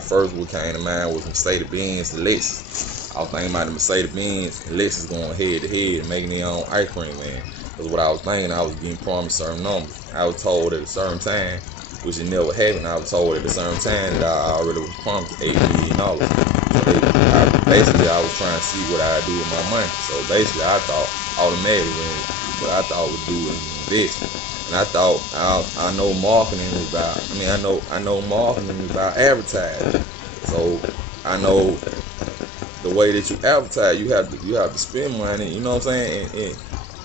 first, what came to mind was Mercedes-Benz and Lexus. I was thinking about the Mercedes-Benz and Lexus going head to head and making their own ice cream van. Because what I was thinking, I was getting promised certain numbers. I was told at a certain time, which it never happened. I was told at a certain time that I already was promised $8 million. Basically, I was trying to see what I'd do with my money. So basically, I thought automatically what I thought would do was invest. And I thought I know marketing is about. I know marketing is about advertising. So I know the way that you advertise, you have to spend money. You know what I'm saying?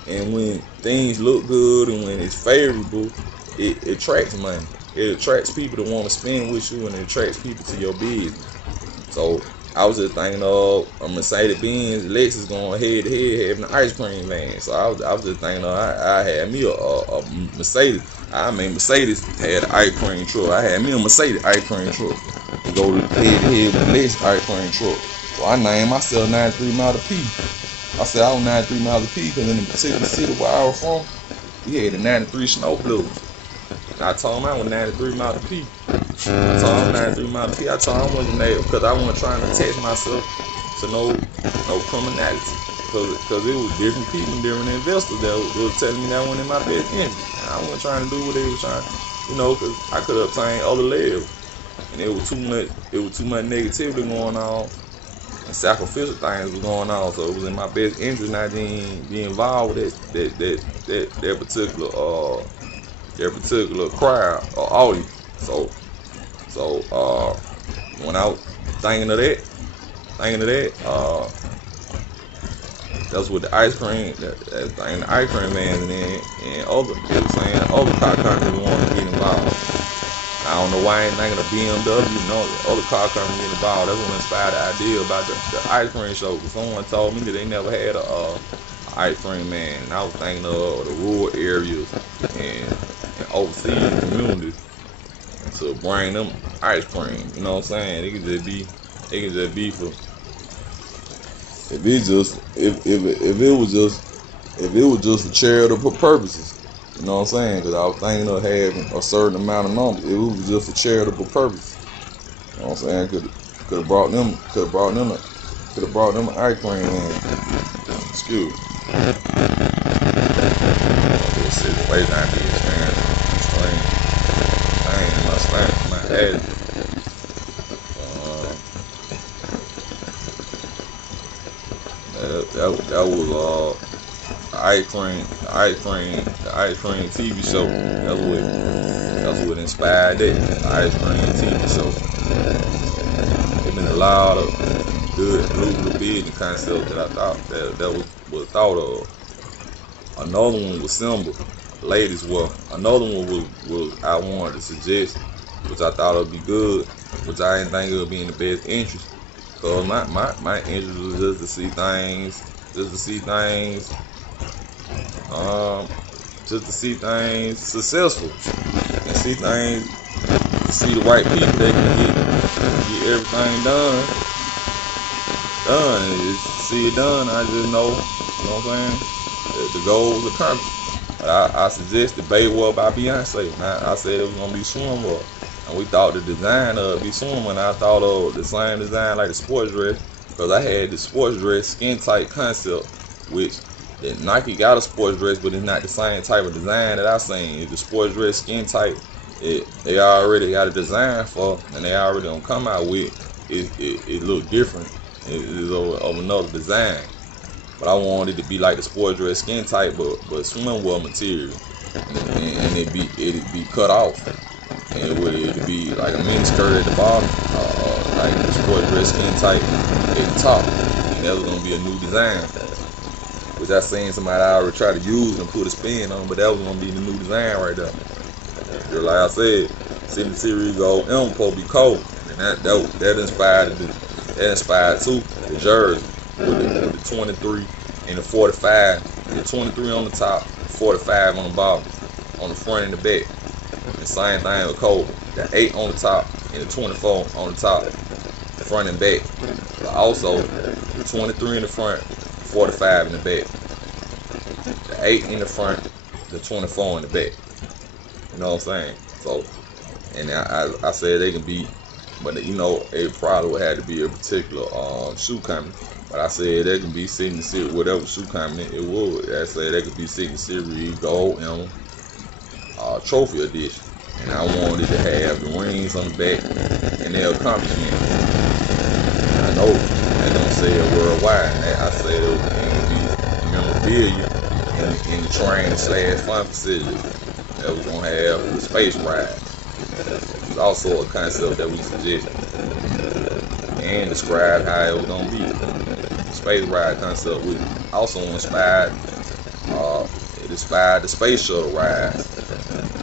And when things look good and when it's favorable, it attracts money. It attracts people to want to spend with you, and it attracts people to your business. So I was just thinking of a Mercedes-Benz, Lexus going head to head having an ice cream van. So I was just thinking of I had me a Mercedes. Mercedes had an ice cream truck. I had me a Mercedes ice cream truck to go head to head with the Lexus ice cream truck. So I named myself 93 Miles of P. I said I was 93 Miles of P because in the particular city where I was from, we had the 93 snow blue. I told him I was 93 Miles of P. I told him 93 Miles of P. I told him I wasn't there because I wasn't trying to attach myself to no criminality. Because it was different people, different investors that was telling me that wasn't in my best interest. And I wasn't trying to do what they were trying, because I could obtain other levels. And it was too much negativity going on. And sacrificial things was going on, so it was in my best interest not to be involved with that particular crowd or audience. So when I was thinking of that, that's what the ice cream, the ice cream vans and other car companies want to get involved. I don't know why I ain't thinking of BMW, other car companies get involved. That's what inspired the idea about the ice cream show. Because someone told me that they never had a ice cream man, and I was thinking of the rural areas and overseas communities to bring them ice cream. You know what I'm saying? It could just be for if it was just for charitable purposes. You know what I'm saying? Because I was thinking of having a certain amount of numbers. It was just for charitable purpose. You know what I'm saying? Could have brought them an ice cream in. Excuse me. This is way down here, man. My head. That was the ice cream TV show. That's what inspired it. The ice cream TV show. There's been a lot of good lucrative business concepts that I thought that was thought of. Another one was Symbol, ladies' wear. Another one was I wanted to suggest, which I thought would be good, which I didn't think it would be in the best interest. Cause my interest was just to see things just to see things successful and see things, see the right people that can get everything done. And see it done. I just know, you know what I'm saying? That the goal was accomplished. I suggested Baywell by Beyonce. I said it was gonna be swimwear, and we thought the design of be swimwear. And I thought of the same design like the sports dress, because I had the sports dress skin tight concept, which Nike got a sports dress, but it's not the same type of design that I seen. If the sports dress skin tight, they already got a design for, and they already gonna come out with. It look different. It is of another design. But I wanted it to be like the sports dress skin tight, but swimwear material, and it'd be cut off, and it'd be like a mini skirt at the bottom, like the sports dress skin tight at the top, and that was gonna be a new design, which I seen somebody already try to use and put a spin on, but that was gonna be the new design right there. Just like I said, City Series Gold Emblem supposed to be cold, and that inspired too the jersey. With the 23 and the 45, the 23 on the top, 45 on the bottom, on the front and the back. The same thing with Kobe. The 8 on the top and the 24 on the top, front and back. But also the 23 in the front, 45 in the back. The 8 in the front, the 24 in the back. You know what I'm saying? So, and I said they can be, but you know, it probably would have to be a particular shoe company. But I said they can be Signature Series, whatever shoe company it would. I said they could be Signature Series Gold Emblem Trophy Edition. And I wanted to have the rings on the back and their accomplishment. I know they don't say it worldwide. I said it was going to be memorabilia in the train/fun facility that was going to have the space ride. It's also a concept that we suggested and described how it was going to be. The space ride concept was also inspired. It inspired the space shuttle ride.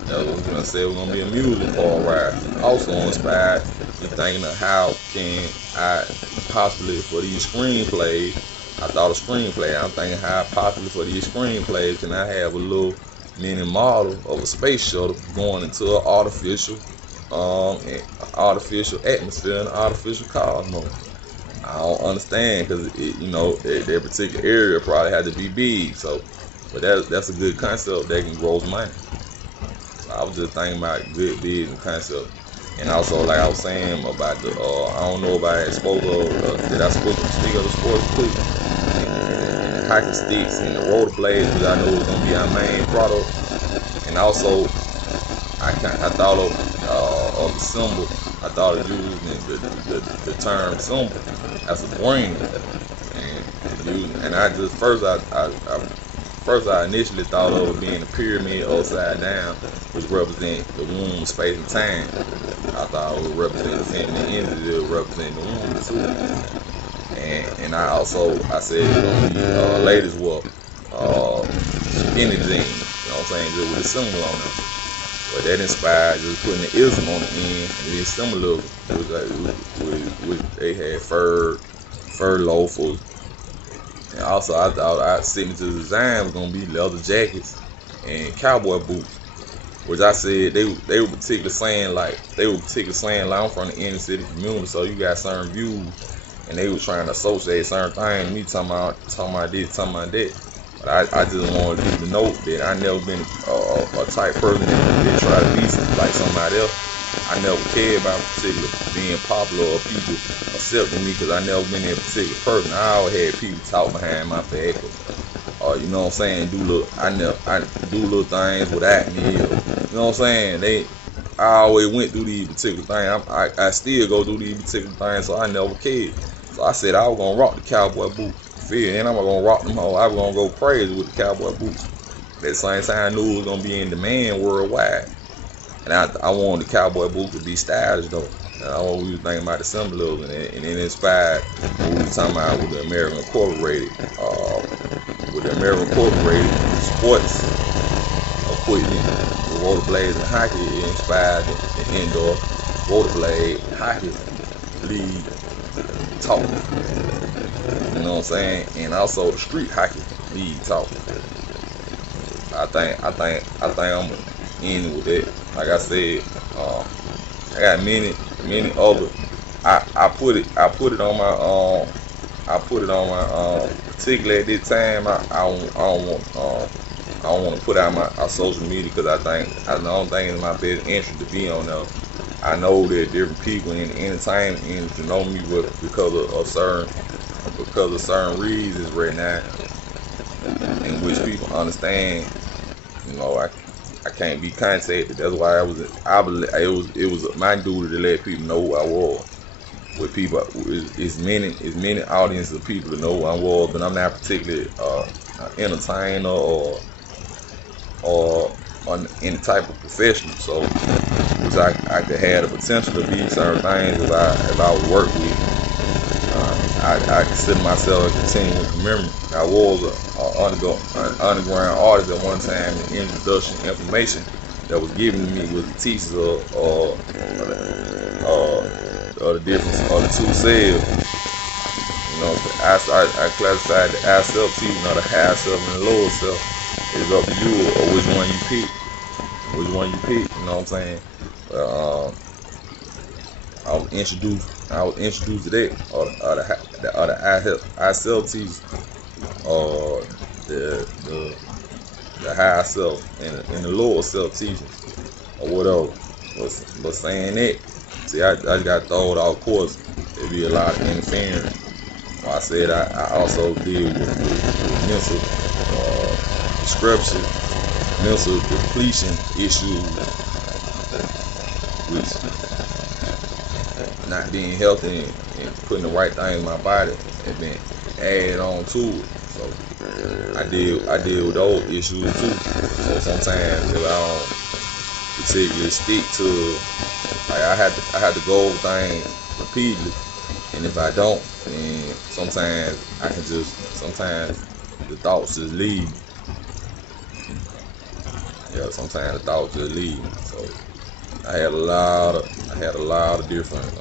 That was going to say it was going to be a music hall ride. Also inspired me thinking of how can I possibly for these screenplays. I thought of screenplay. I'm thinking how possibly for these screenplays can I have a little mini model of a space shuttle going into an artificial atmosphere and artificial cosmos. I don't understand because that particular area probably had to be big. So, but that's a good concept that can grow money. So I was just thinking about good business concept, and also like I was saying about the I don't know if I spoke of did I speak of the sports equipment and the hockey sticks and the roller blades, which I know is gonna be our main product, and also I thought of the symbol. I thought of using the term symbol as a brand, and I just first I initially thought of it being a pyramid upside down, which represent the womb, space, and time. I thought it would represent the feminine energy, it would represent the womb too. And I said it's gonna be ladies' wear, skinny jeans. You know what I'm saying? Just with a symbol on them. But that inspired just putting the ism on the end and then symbolism. It was like they had fur loafers. And also I thought our signature design was gonna be leather jackets and cowboy boots. Which I said they were particularly saying like I'm from the inner city community, so you got certain views and they were trying to associate certain things, me talking about this, talking about that. But I just wanted you to know that I never been a type person that try to be like somebody else. I never cared about particular being popular or people accepting me because I never been that particular person. I always had people talk behind my back or you know what I'm saying, I do little things without me. You know what I'm saying? I always went through these particular things. I still go through these particular things, so I never cared. So I said I was gonna rock the cowboy boots. And I'm gonna rock them all. I was gonna go crazy with the cowboy boots. At the same time, I knew it was gonna be in demand worldwide. And I wanted the cowboy boots to be stylish though. And we was thinking about the symbolism, and it inspired what we were talking about with the American Incorporated, sports equipment, the rollerblades and hockey. It inspired the indoor rollerblade hockey league talk. You know what I'm saying? And also the street hockey league talk. I think I'm in with that. Like I said, I got many other. I put it on my particularly at this time. I don't want to put out my social media because I don't think it's my best interest to be on there. I know that different people in the entertainment industry know me because of certain reasons right now, in which people understand. You know, I can't be contacted. That's why it was my duty to let people know who I was. With people, it's many audiences of people to know who I was, but I'm not particularly an entertainer or any type of professional. So, which I could have the potential to be certain things if I would work with. I consider myself a continuing commemorator. I was an underground artist at one time. The introduction information that was given to me was the teachers of the difference of the two cells. You know, I classified the high self teaching or the high self and the lower self. It's up to you or which one you pick. Which one you pick, you know what I'm saying? Uh, I was introduced to that, or the I self teachers, or the higher self and the lower self teaching, or whatever. But saying that, see, I just got thrown off course. There'd be a lot of interference. I said I also deal with mental disruption, mental depletion issues, which not being healthy and putting the right things in my body and been added on to it. So I deal with those issues too. So sometimes if I don't particularly stick to, like, I had to go over things repeatedly, and if I don't, then sometimes the thoughts just leave. Yeah, sometimes the thoughts just leave. So I had a lot of different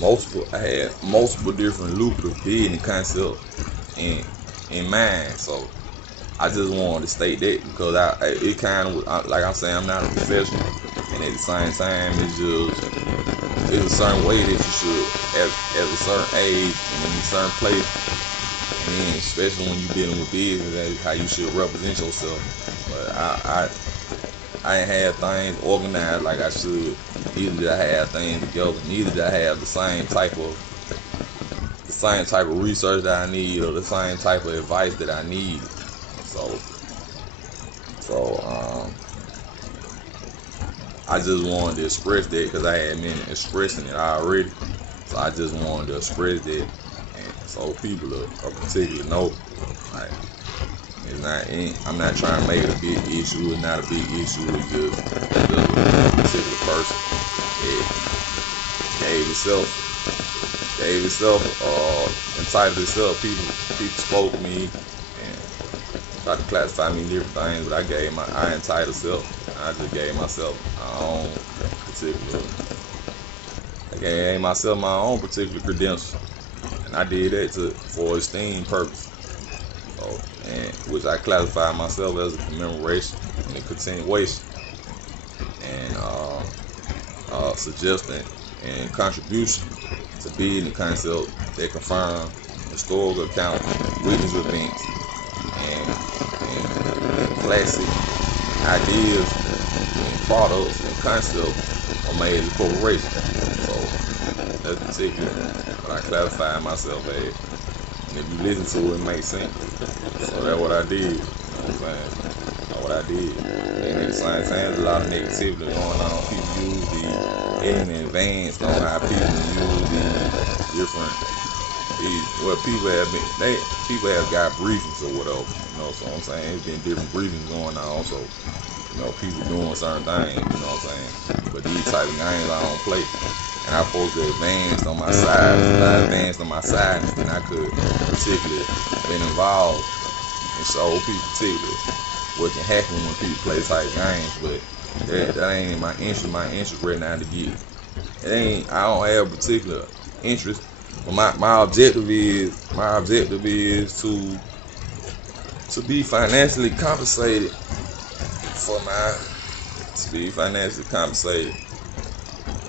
multiple different lucrative business concepts in mind. So I just wanted to state that because it kind of, like I'm saying, I'm not a professional, and at the same time, it's a certain way that you should, at a certain age and in a certain place, and then especially when you're dealing with business, that's how you should represent yourself. But I ain't had things organized like I should. Neither did I have things together. Neither did I have the same type of research that I need or the same type of advice that I need. So I just wanted to express that because I had been expressing it already. So I just wanted to express that, and so people are particularly know. Like, I'm not trying to make it a big issue. It's not a big issue. It's just a particular person. It gave itself, entitled itself. People spoke to me and tried to classify me in different things, but I entitled self. I just gave myself my own particular. I gave myself my own particular credentials, and I did that for esteem purpose. So, and which I classify myself as a commemoration and a continuation, and suggestion and contribution to building the concept that confirm historical account, witness events, and classic ideas and products and concepts are made as a corporation. So that's particular what I classify myself as. And if you listen to it, it makes sense. So that's what I did. You know what I'm saying? That's what I did. And at the same time, there's a lot of negativity going on. People use the internet advanced on how people use people have got briefings or whatever. You know what I'm saying? It's been different briefings going on. So, you know, people doing certain things. You know what I'm saying? But these type of games I don't play. And I'm supposed to advance on my side. If I advanced on my side, then I could particularly been involved and show people particularly what can happen when people play type games. But that ain't my interest. My interest right now to get it ain't. I don't have a particular interest. But my objective is to be financially compensated for my to be financially compensated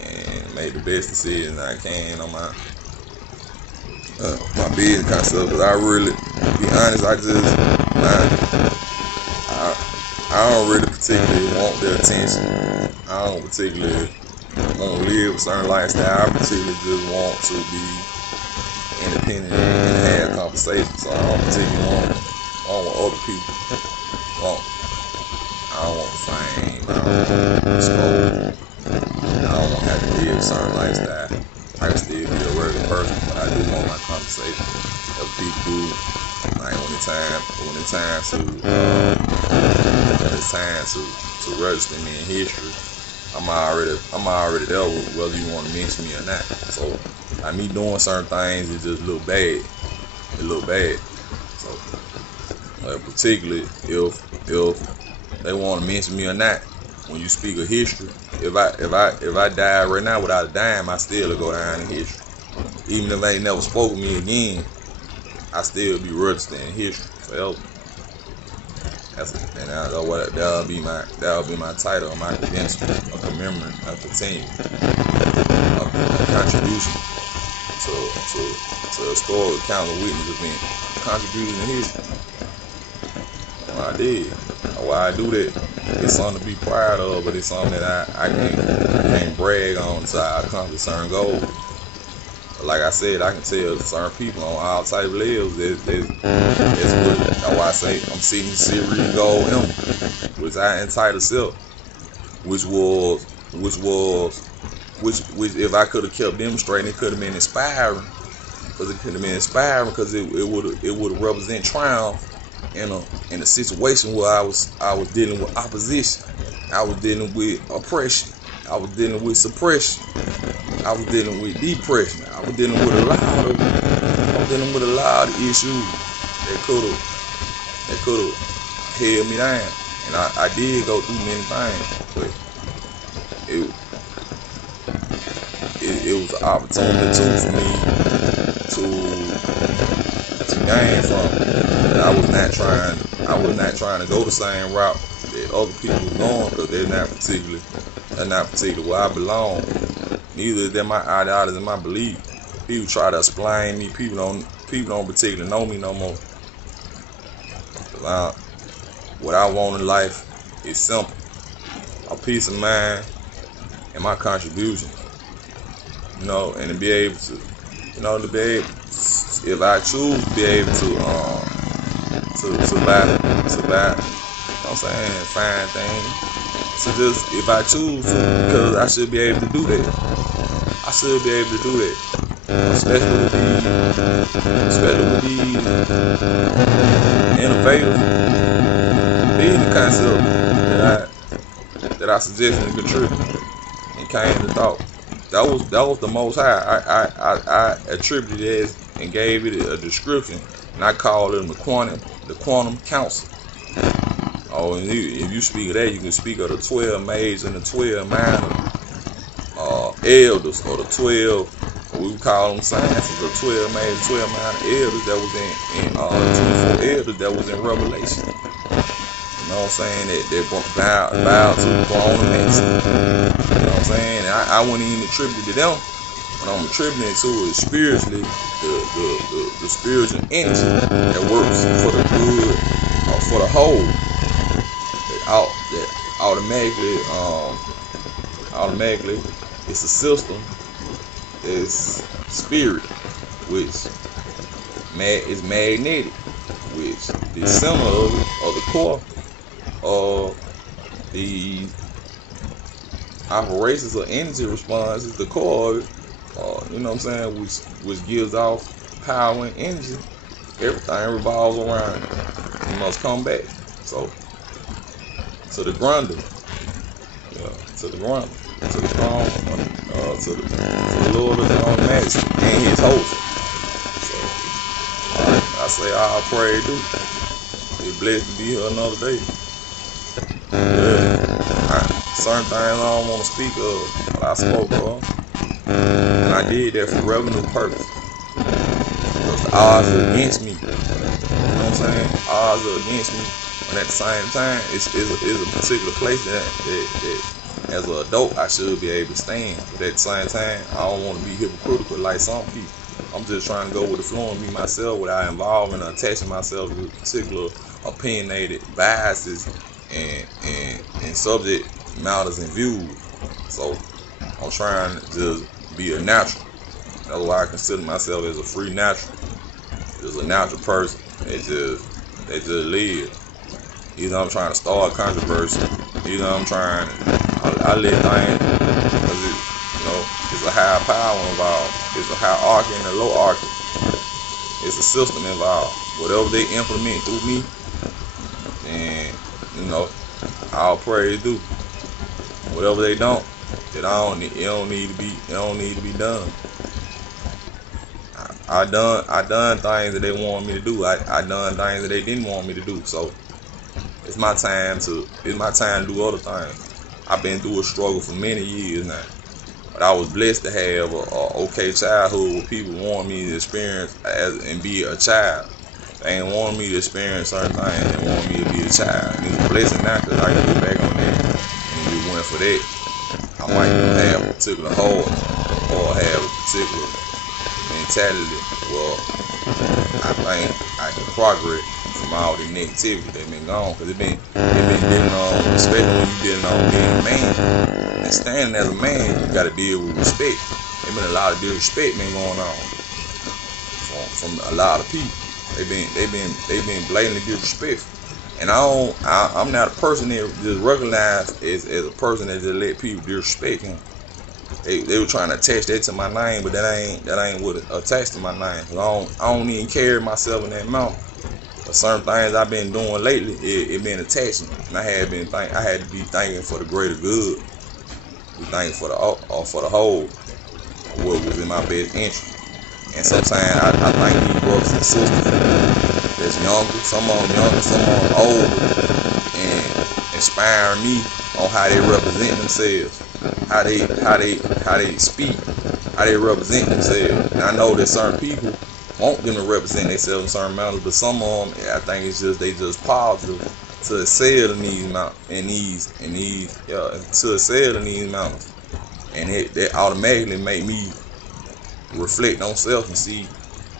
and make the best decisions I can on my business concept. Cause I really, to be honest, I don't really particularly want their attention. I don't particularly want to live a certain lifestyle. I particularly just want to be independent and have conversation. So I don't particularly want other people want. I don't want fame. I don't want exposure. I don't want to have to live a certain lifestyle. I can still be a regular person, but I do want my conversation of people who, like when it's time to register me in history. I'm already there whether you want to mention me or not. So like me doing certain things, it just look bad. It look bad. So particularly if they want to mention me or not, when you speak of history, if I die right now without a dime, I still go down in history. Even if they ain't never spoke to me again, I still be registered in history forever. That'll be my title, my credential, a commemoration, a continuing, a contribution to a story of count of witness event, contributing to history. Well, I did. Why I do that? It's something to be proud of, but it's something that I can't brag on until I accomplish certain goals. Like I said, I can tell certain people on all type of levels that's why I say I'm seeking series gold Emblem, which I entitled self, which if I could have kept demonstrating, it could have been inspiring, because it would have represent triumph in a situation where I was dealing with opposition, I was dealing with oppression, I was dealing with suppression, I was dealing with depression, I was dealing with a lot of issues that could have held me down, and I did go through many things, but it was an opportunity too for me to gain from it. I was not trying to go the same route that other people were going, because they're not particularly where I belong. Neither is that my ideology and my belief. People try to explain me. People don't particularly know me no more. What I want in life is simple: a peace of mind and my contribution. And to be able to, if I choose to be able to survive, find things. So just, if I choose to, because I should be able to do that. Especially with these innovative business concept that I suggested and contributed and came to thought. That was the most high. I attributed it as and gave it a description, and I called it the quantum council. Oh, and if you speak of that, you can speak of the 12 majors and the 12 minor elders, or the 12, we would call them sciences, the 12 major, 12 minor elders that was in 24 elders that was in Revelation. You know what I'm saying? That bow to the throne of next. You know what I'm saying? And I wouldn't even attribute it to them, but I'm attributing it to it spiritually, the spiritual energy that works for the good, for the whole. That automatically, it's a system. It's spirit, which is magnetic, which the center of it, or the core of the operations or energy response, is the core of it. You know what I'm saying? Which gives off power and energy. Everything revolves around it. You must come back. So to the grunder, to the throne, to the Lord of the Almighty and His host. So I say all praise due. It's blessed to be here another day. Certain things I don't want to speak of, but I spoke of, and I did that for revenue purpose. Because the odds are against me. You know what I'm saying? Odds are against me. And at the same time, it's a particular place that as an adult I should be able to stand. But at the same time, I don't want to be hypocritical like some people. I'm just trying to go with the flow and be myself without involving or attaching myself to particular opinionated biases and subject matters and views. So I'm trying to just be a natural. That's why I consider myself as a free natural. Just a natural person that just live. Either I'm trying to start controversy, either I let things, because it's a higher power involved. It's a hierarchy and a lowarchy. It's a system involved. Whatever they implement through me, then all praise due. Whatever they don't, it don't need to be done. I done things that they want me to do. I done things that they didn't want me to do. So it's my time to do other things. I've been through a struggle for many years now, but I was blessed to have a okay childhood where people want me to experience and be a child. They ain't want me to experience certain things. They want me to be a child. And it's a blessing now because I can go back on that. And if it went for that, I might have a particular hold or have a particular mentality. Well, I think I can progress from all the negativity that been gone, because it been dealing on, especially when you dealing on being a man and standing as a man, you got to deal with respect. There been a lot of disrespect been going on from a lot of people. They been blatantly disrespectful, and I'm not a person that just recognized as a person that just let people disrespect him. They were trying to attach that to my name, but that ain't what attached to my name. I don't even carry myself in that amount. But certain things I've been doing lately, it been attaching, and I had to be thinking for the greater good, be thinking for the whole, what was in my best interest. And sometimes I think these brothers and sisters that's younger, some of them younger, some of them older, and inspiring me on how they represent themselves, how they speak, how they represent themselves. And I know that certain people want them to represent themselves in certain manners, but some of them, I think it's just they just positive to excel in these mountains, and that automatically make me reflect on self and see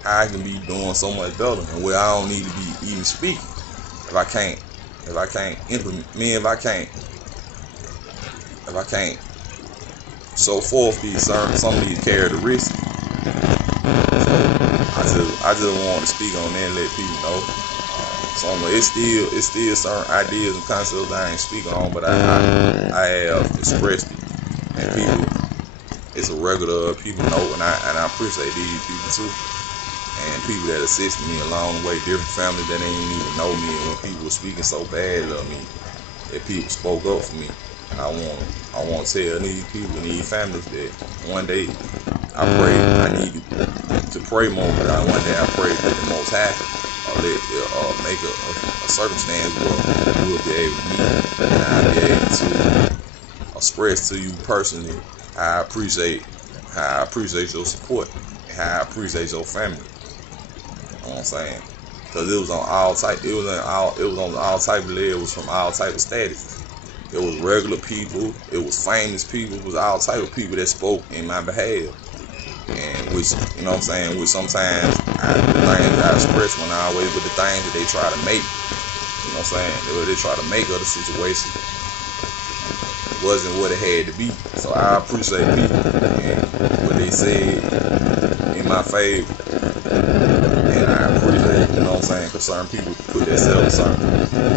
how I can be doing so much better, and where I don't need to be even speaking if I can't implement, if I can't show forth some of these characteristics. So I just want to speak on that and let people know. So it's still certain ideas and concepts I ain't speaking on, but I have expressed it, and people, it's a regular people know, and I appreciate these people too, and people that assist me along the way, different families that ain't even know me, and when people were speaking so badly of me, that people spoke up for me. And I want to tell these people and these families that one day I need to pray more, but one day I pray that the Most High make a circumstance where we'll be able to meet, and I'll be able to express to you personally how I appreciate your support, and how I appreciate your family. You know what I'm saying? Because it was on all type of levels, from all type of status. It was regular people, it was famous people, it was all type of people that spoke in my behalf. And which, you know what I'm saying, which sometimes the things I express when I always, but the things that they try to make, you know what I'm saying, they try to make of the situation, it wasn't what it had to be. So I appreciate people and what they said in my favor. And I appreciate, you know what I'm saying, because certain people put themselves in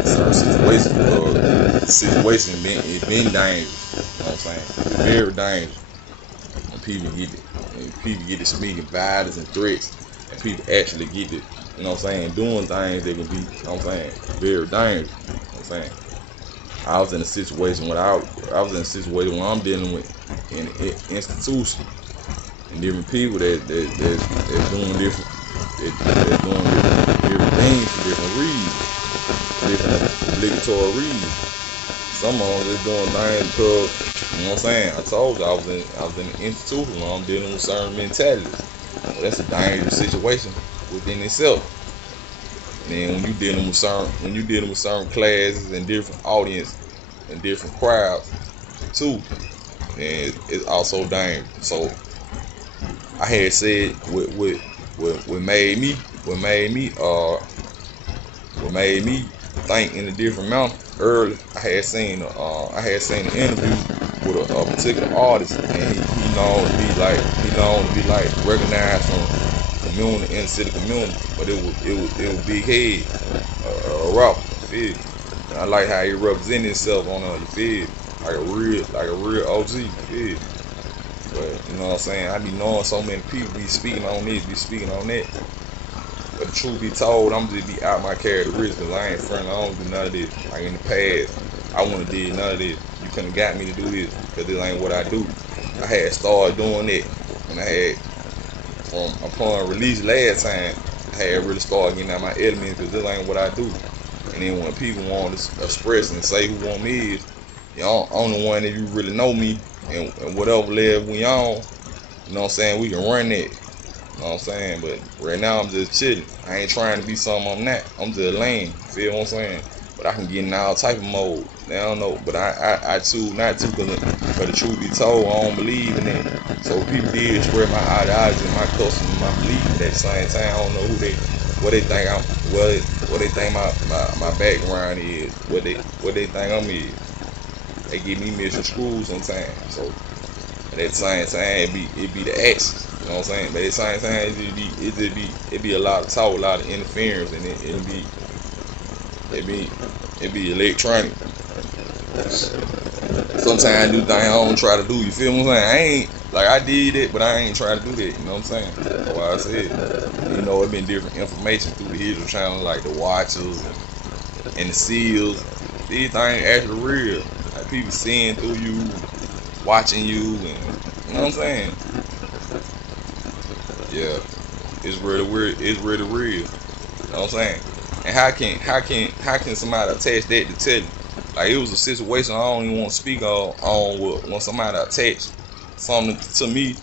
certain situations, because the situation it's been dangerous, you know what I'm saying, it's very dangerous when people get to speaking violence and threats, and people actually get to, you know what I'm saying, doing things that can be, you know what I'm saying, very dangerous, you know what I'm saying. I was in a situation when I'm dealing with an institution and different people that's doing different things for different reasons, different obligatory reasons. Some of them just doing things because, you know what I'm saying, I told you I was in an institution where I'm dealing with certain mentalities. Well, that's a dangerous situation within itself. then when you dealing with certain classes and different audience and different crowds too, then it's also dangerous. So I had said what made me what made me what made me think in a different manner early. I had seen an interview with a particular artist, and he known to be like recognized from community, inner city community, but it was big head, a rapper, you feel? And I like how he represented himself on you feel? Like a real OG, you feel? But you know what I'm saying? I be knowing so many people be speaking on this, be speaking on that. But the truth be told, I'm just be out my characteristics, because I ain't friendly. I don't do none of this. Like in the past, I wouldn't have did none of this. You couldn't have got me to do this, because this ain't what I do. I had started doing it when I had, from upon release last time, I had really started getting out my elements, because this ain't what I do. And then when people want to express and say who want me is, you know, I'm the one that you really know me, and whatever level we on, you know what I'm saying, we can run that. You know what I'm saying? But right now I'm just chilling. I ain't trying to be something I'm not. I'm just lame. Feel what I'm saying? But I can get in all type of mode. I don't know. But I choose not to, because the truth be told, I don't believe in that. So people did express my ideology and my custom and my belief at the same time. I don't know what they think what they think my background is, what they think I'm is. They give me misconstrued sometimes. So at the same time, it be the actions. You know what I'm saying? But at the same time, it be a lot of talk, a lot of interference, and it be electronic. Sometimes I do things I don't try to do. You feel what I'm saying? I ain't like, I did it, but I ain't try to do that. You know what I'm saying? That's why I said, you know, it been different information through the History Channel, like the Watchers and the Seals. These things actually real. Like people seeing through you, watching you, and you know what I'm saying? Yeah, it's really weird. It's really real. You know what I'm saying? And how can somebody attach that to tell you? Like, it was a situation I don't even want to speak on when somebody attached something to me,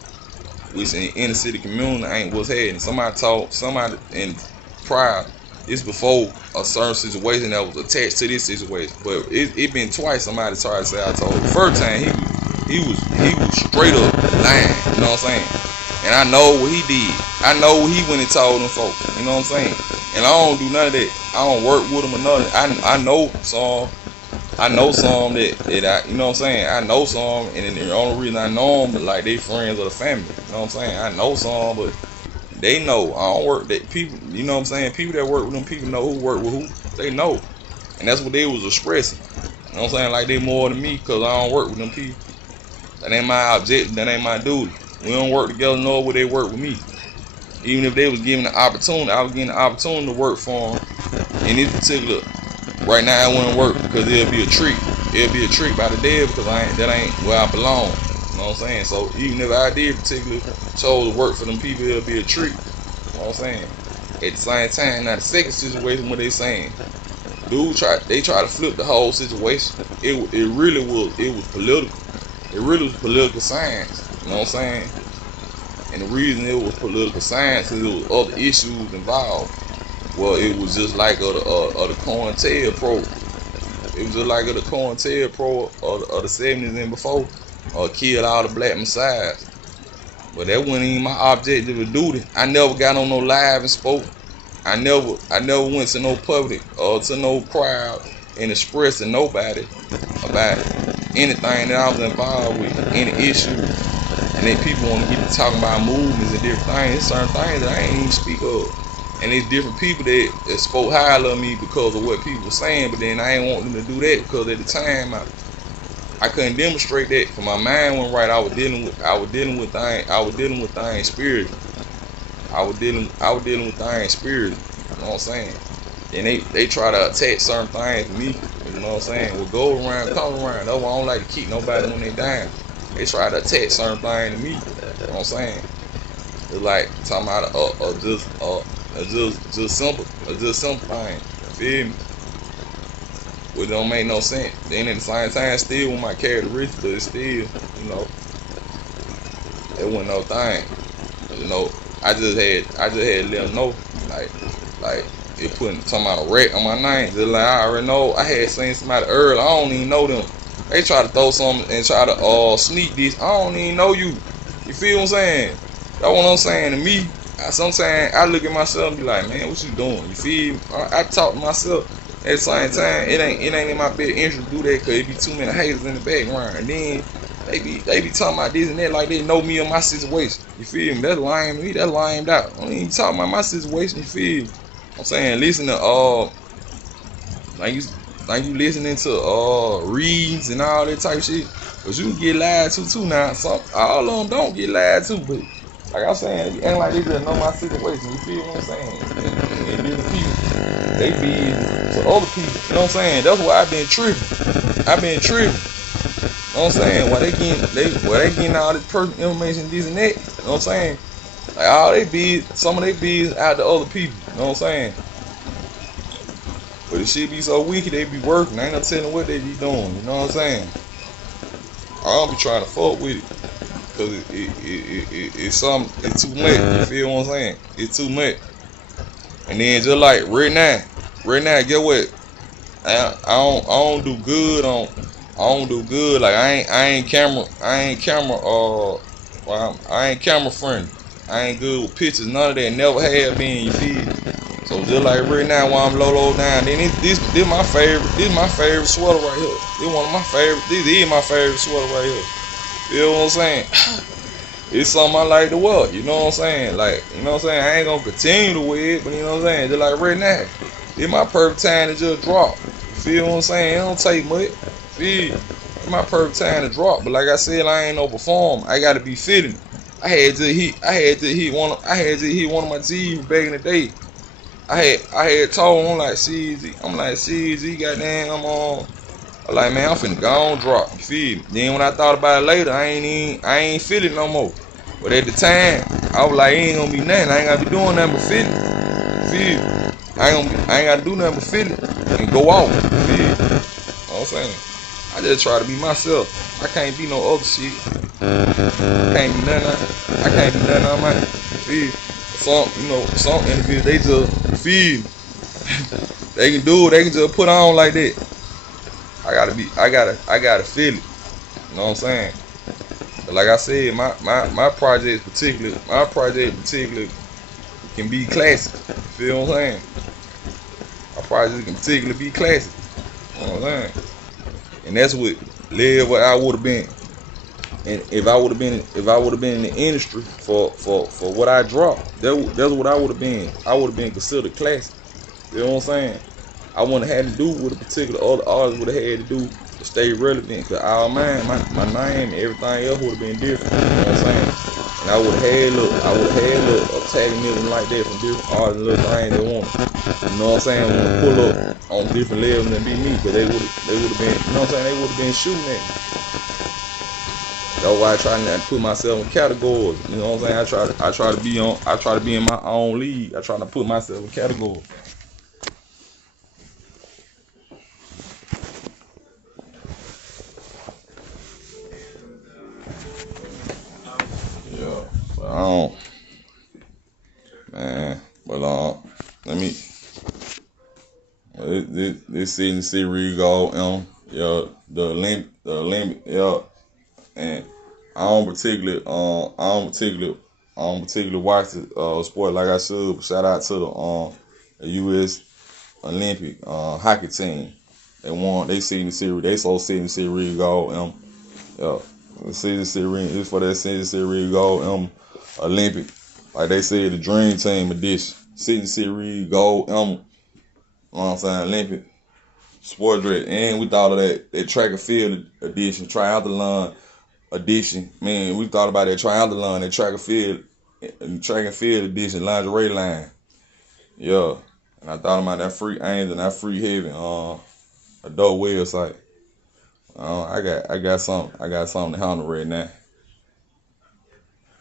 which in the inner city community ain't what's happening. Somebody in prior, it's before a certain situation that was attached to this situation. But it been twice somebody tried to say I told. The first time he was straight up lying. You know what I'm saying? And I know what he did. I know what he went and told them folks. You know what I'm saying? And I don't do none of that. I don't work with them or nothing. I know some. I know some that I, you know what I'm saying? I know some, and the only reason I know them, but like they friends of the family. You know what I'm saying? I know some, but they know I don't work that people. You know what I'm saying? People that work with them, people know who work with who. They know, and that's what they was expressing. You know what I'm saying? Like they more than me, cause I don't work with them people. That ain't my objective. That ain't my duty. We don't work together nor would they work with me. Even if they was given the opportunity, I was getting the opportunity to work for them. In this particular, right now I wouldn't work because it'll be a trick. It'll be a trick by the dead, because that ain't where I belong. You know what I'm saying? So even if I did particularly chose to work for them people, it'll be a trick. You know what I'm saying? At the same time, now the second situation, what they saying, they try to flip the whole situation. It was political. It really was political science. You know what I'm saying? And the reason it was political science is there was other issues involved. Well, it was just like the COINTELPRO. It was just like the COINTELPRO of the 70s and before. Killed all the black messiahs. But that wasn't even my objective of duty. I never got on no live and spoke. I never went to no public or to no crowd and expressed to nobody about anything that I was involved with, any issue. And then people want to get to talking about movements and different things. There's certain things that I ain't even speak of. And there's different people that spoke highly of me because of what people were saying, but then I ain't want them to do that because at the time I couldn't demonstrate that because my mind wasn't right. I was dealing with things spiritually. I was dealing with things spiritually. You know what I'm saying? And they try to attach certain things to me. You know what I'm saying? Well, go around, come around. That's why I don't like to keep nobody when they down. They try to attach certain things to me. You know what I'm saying? It's like talking about just simple thing. Feel me? Which don't make no sense. Then at the same time, still with my characteristics, but it's still, you know, it wasn't no thing. You know, I just had to let them know, like it putting talking about a wreck on my name. Just like I already know, I had seen somebody earlier. I don't even know them. They try to throw something and try to sneak this. I don't even know you. You feel what I'm saying? That's what I'm saying to me. Sometimes I look at myself and be like, man, what you doing? You feel me? I talk to myself. At the same time, it ain't in my best interest to do that because it be too many haters in the background. And then they be talking about this and that like they know me and my situation. You feel me? That's lying to me. That's lying out. I don't even talk about my situation. You feel me? I'm saying listen to like you listening to reads and all that type shit. Cause you can get lied to too now. All of them don't get lied to, but like I'm saying, it ain't like they just know my situation. You feel what I'm saying? And different people, they be to other people. You know what I'm saying? That's why I've been tripping. I've been tripping. You know what I'm saying? Why they getting all this personal information, this and that. You know what I'm saying? Like all they be, some of they be out to other people. You know what I'm saying? But the shit be so wicked, they be working. I ain't no telling what they be doing. You know what I'm saying? I don't be trying to fuck with it. Cause it's too much. You feel what I'm saying? It's too much. And then just like right now, get what? I don't do good on. I don't do good. Like I ain't camera. I ain't camera friendly. I ain't good with pictures. None of that. Never have been. You feel? So just like right now, while I'm low down, then this my favorite. This my favorite sweater right here. This one of my favorite. This is my favorite sweater right here. Feel what I'm saying? It's something I like to wear. You know what I'm saying? Like, you know what I'm saying? I ain't gonna continue to wear it, but you know what I'm saying? Just like right now, it's my perfect time to just drop. Feel what I'm saying? It don't take much. Feel? It's my perfect time to drop. But like I said, I ain't no perform. I gotta be fitting. I had to hit one of my G's back in the day. I had told him, I'm like CZ, goddamn, I'm like, man, I'm finna go on drop. You feel me? Then when I thought about it later, I ain't feel it no more. But at the time, I was like, it ain't gonna be nothing. I ain't gotta be doing nothing but feel it. You feel me? I ain't gotta do nothing but feel it and go off. You feel me? You know what I'm saying? I just try to be myself. I can't be no other shit. I can't be nothing on my feel. Some individuals, they just feel. They can do it, they can just put on like that. I gotta feel it. You know what I'm saying? But like I said, my project particularly can be classic. You feel what I'm saying? My project can particularly be classic. You know what I'm saying? And that's what led what I would have been. And if I would have been in the industry for what I dropped, that's what I would have been. I would have been considered classic. You know what I'm saying? I wouldn't have had to do what a particular other artist would have had to do to stay relevant. Cause all my name and everything else would have been different. You know what I'm saying? And I would have had little antagonism like that from different artists, little things they want. You know what I'm saying? Want to pull up on different levels than be me, cause they would have been. You know what I'm saying? They would have been shooting at me. That's why I try not to put myself in categories. You know what I'm saying? I try to be in my own league. I try to put myself in categories. Yeah, but I don't, man. But let me. This season series go yeah, the Olympic, yeah, and I don't particularly watch the sport like I should. Shout out to the U.S. Olympic hockey team. They won. They season series. They so season series go yeah. The season series is for that season series go Olympic. Like they said, the Dream Team edition. Season series go you know what I'm saying, Olympic sport dress. And we thought of that track and field edition, triathlon edition. Man, we thought about that triathlon, that track and field edition, lingerie line. Yeah. And I thought about that free angel and that free heaven, adult website. I got something to handle right now.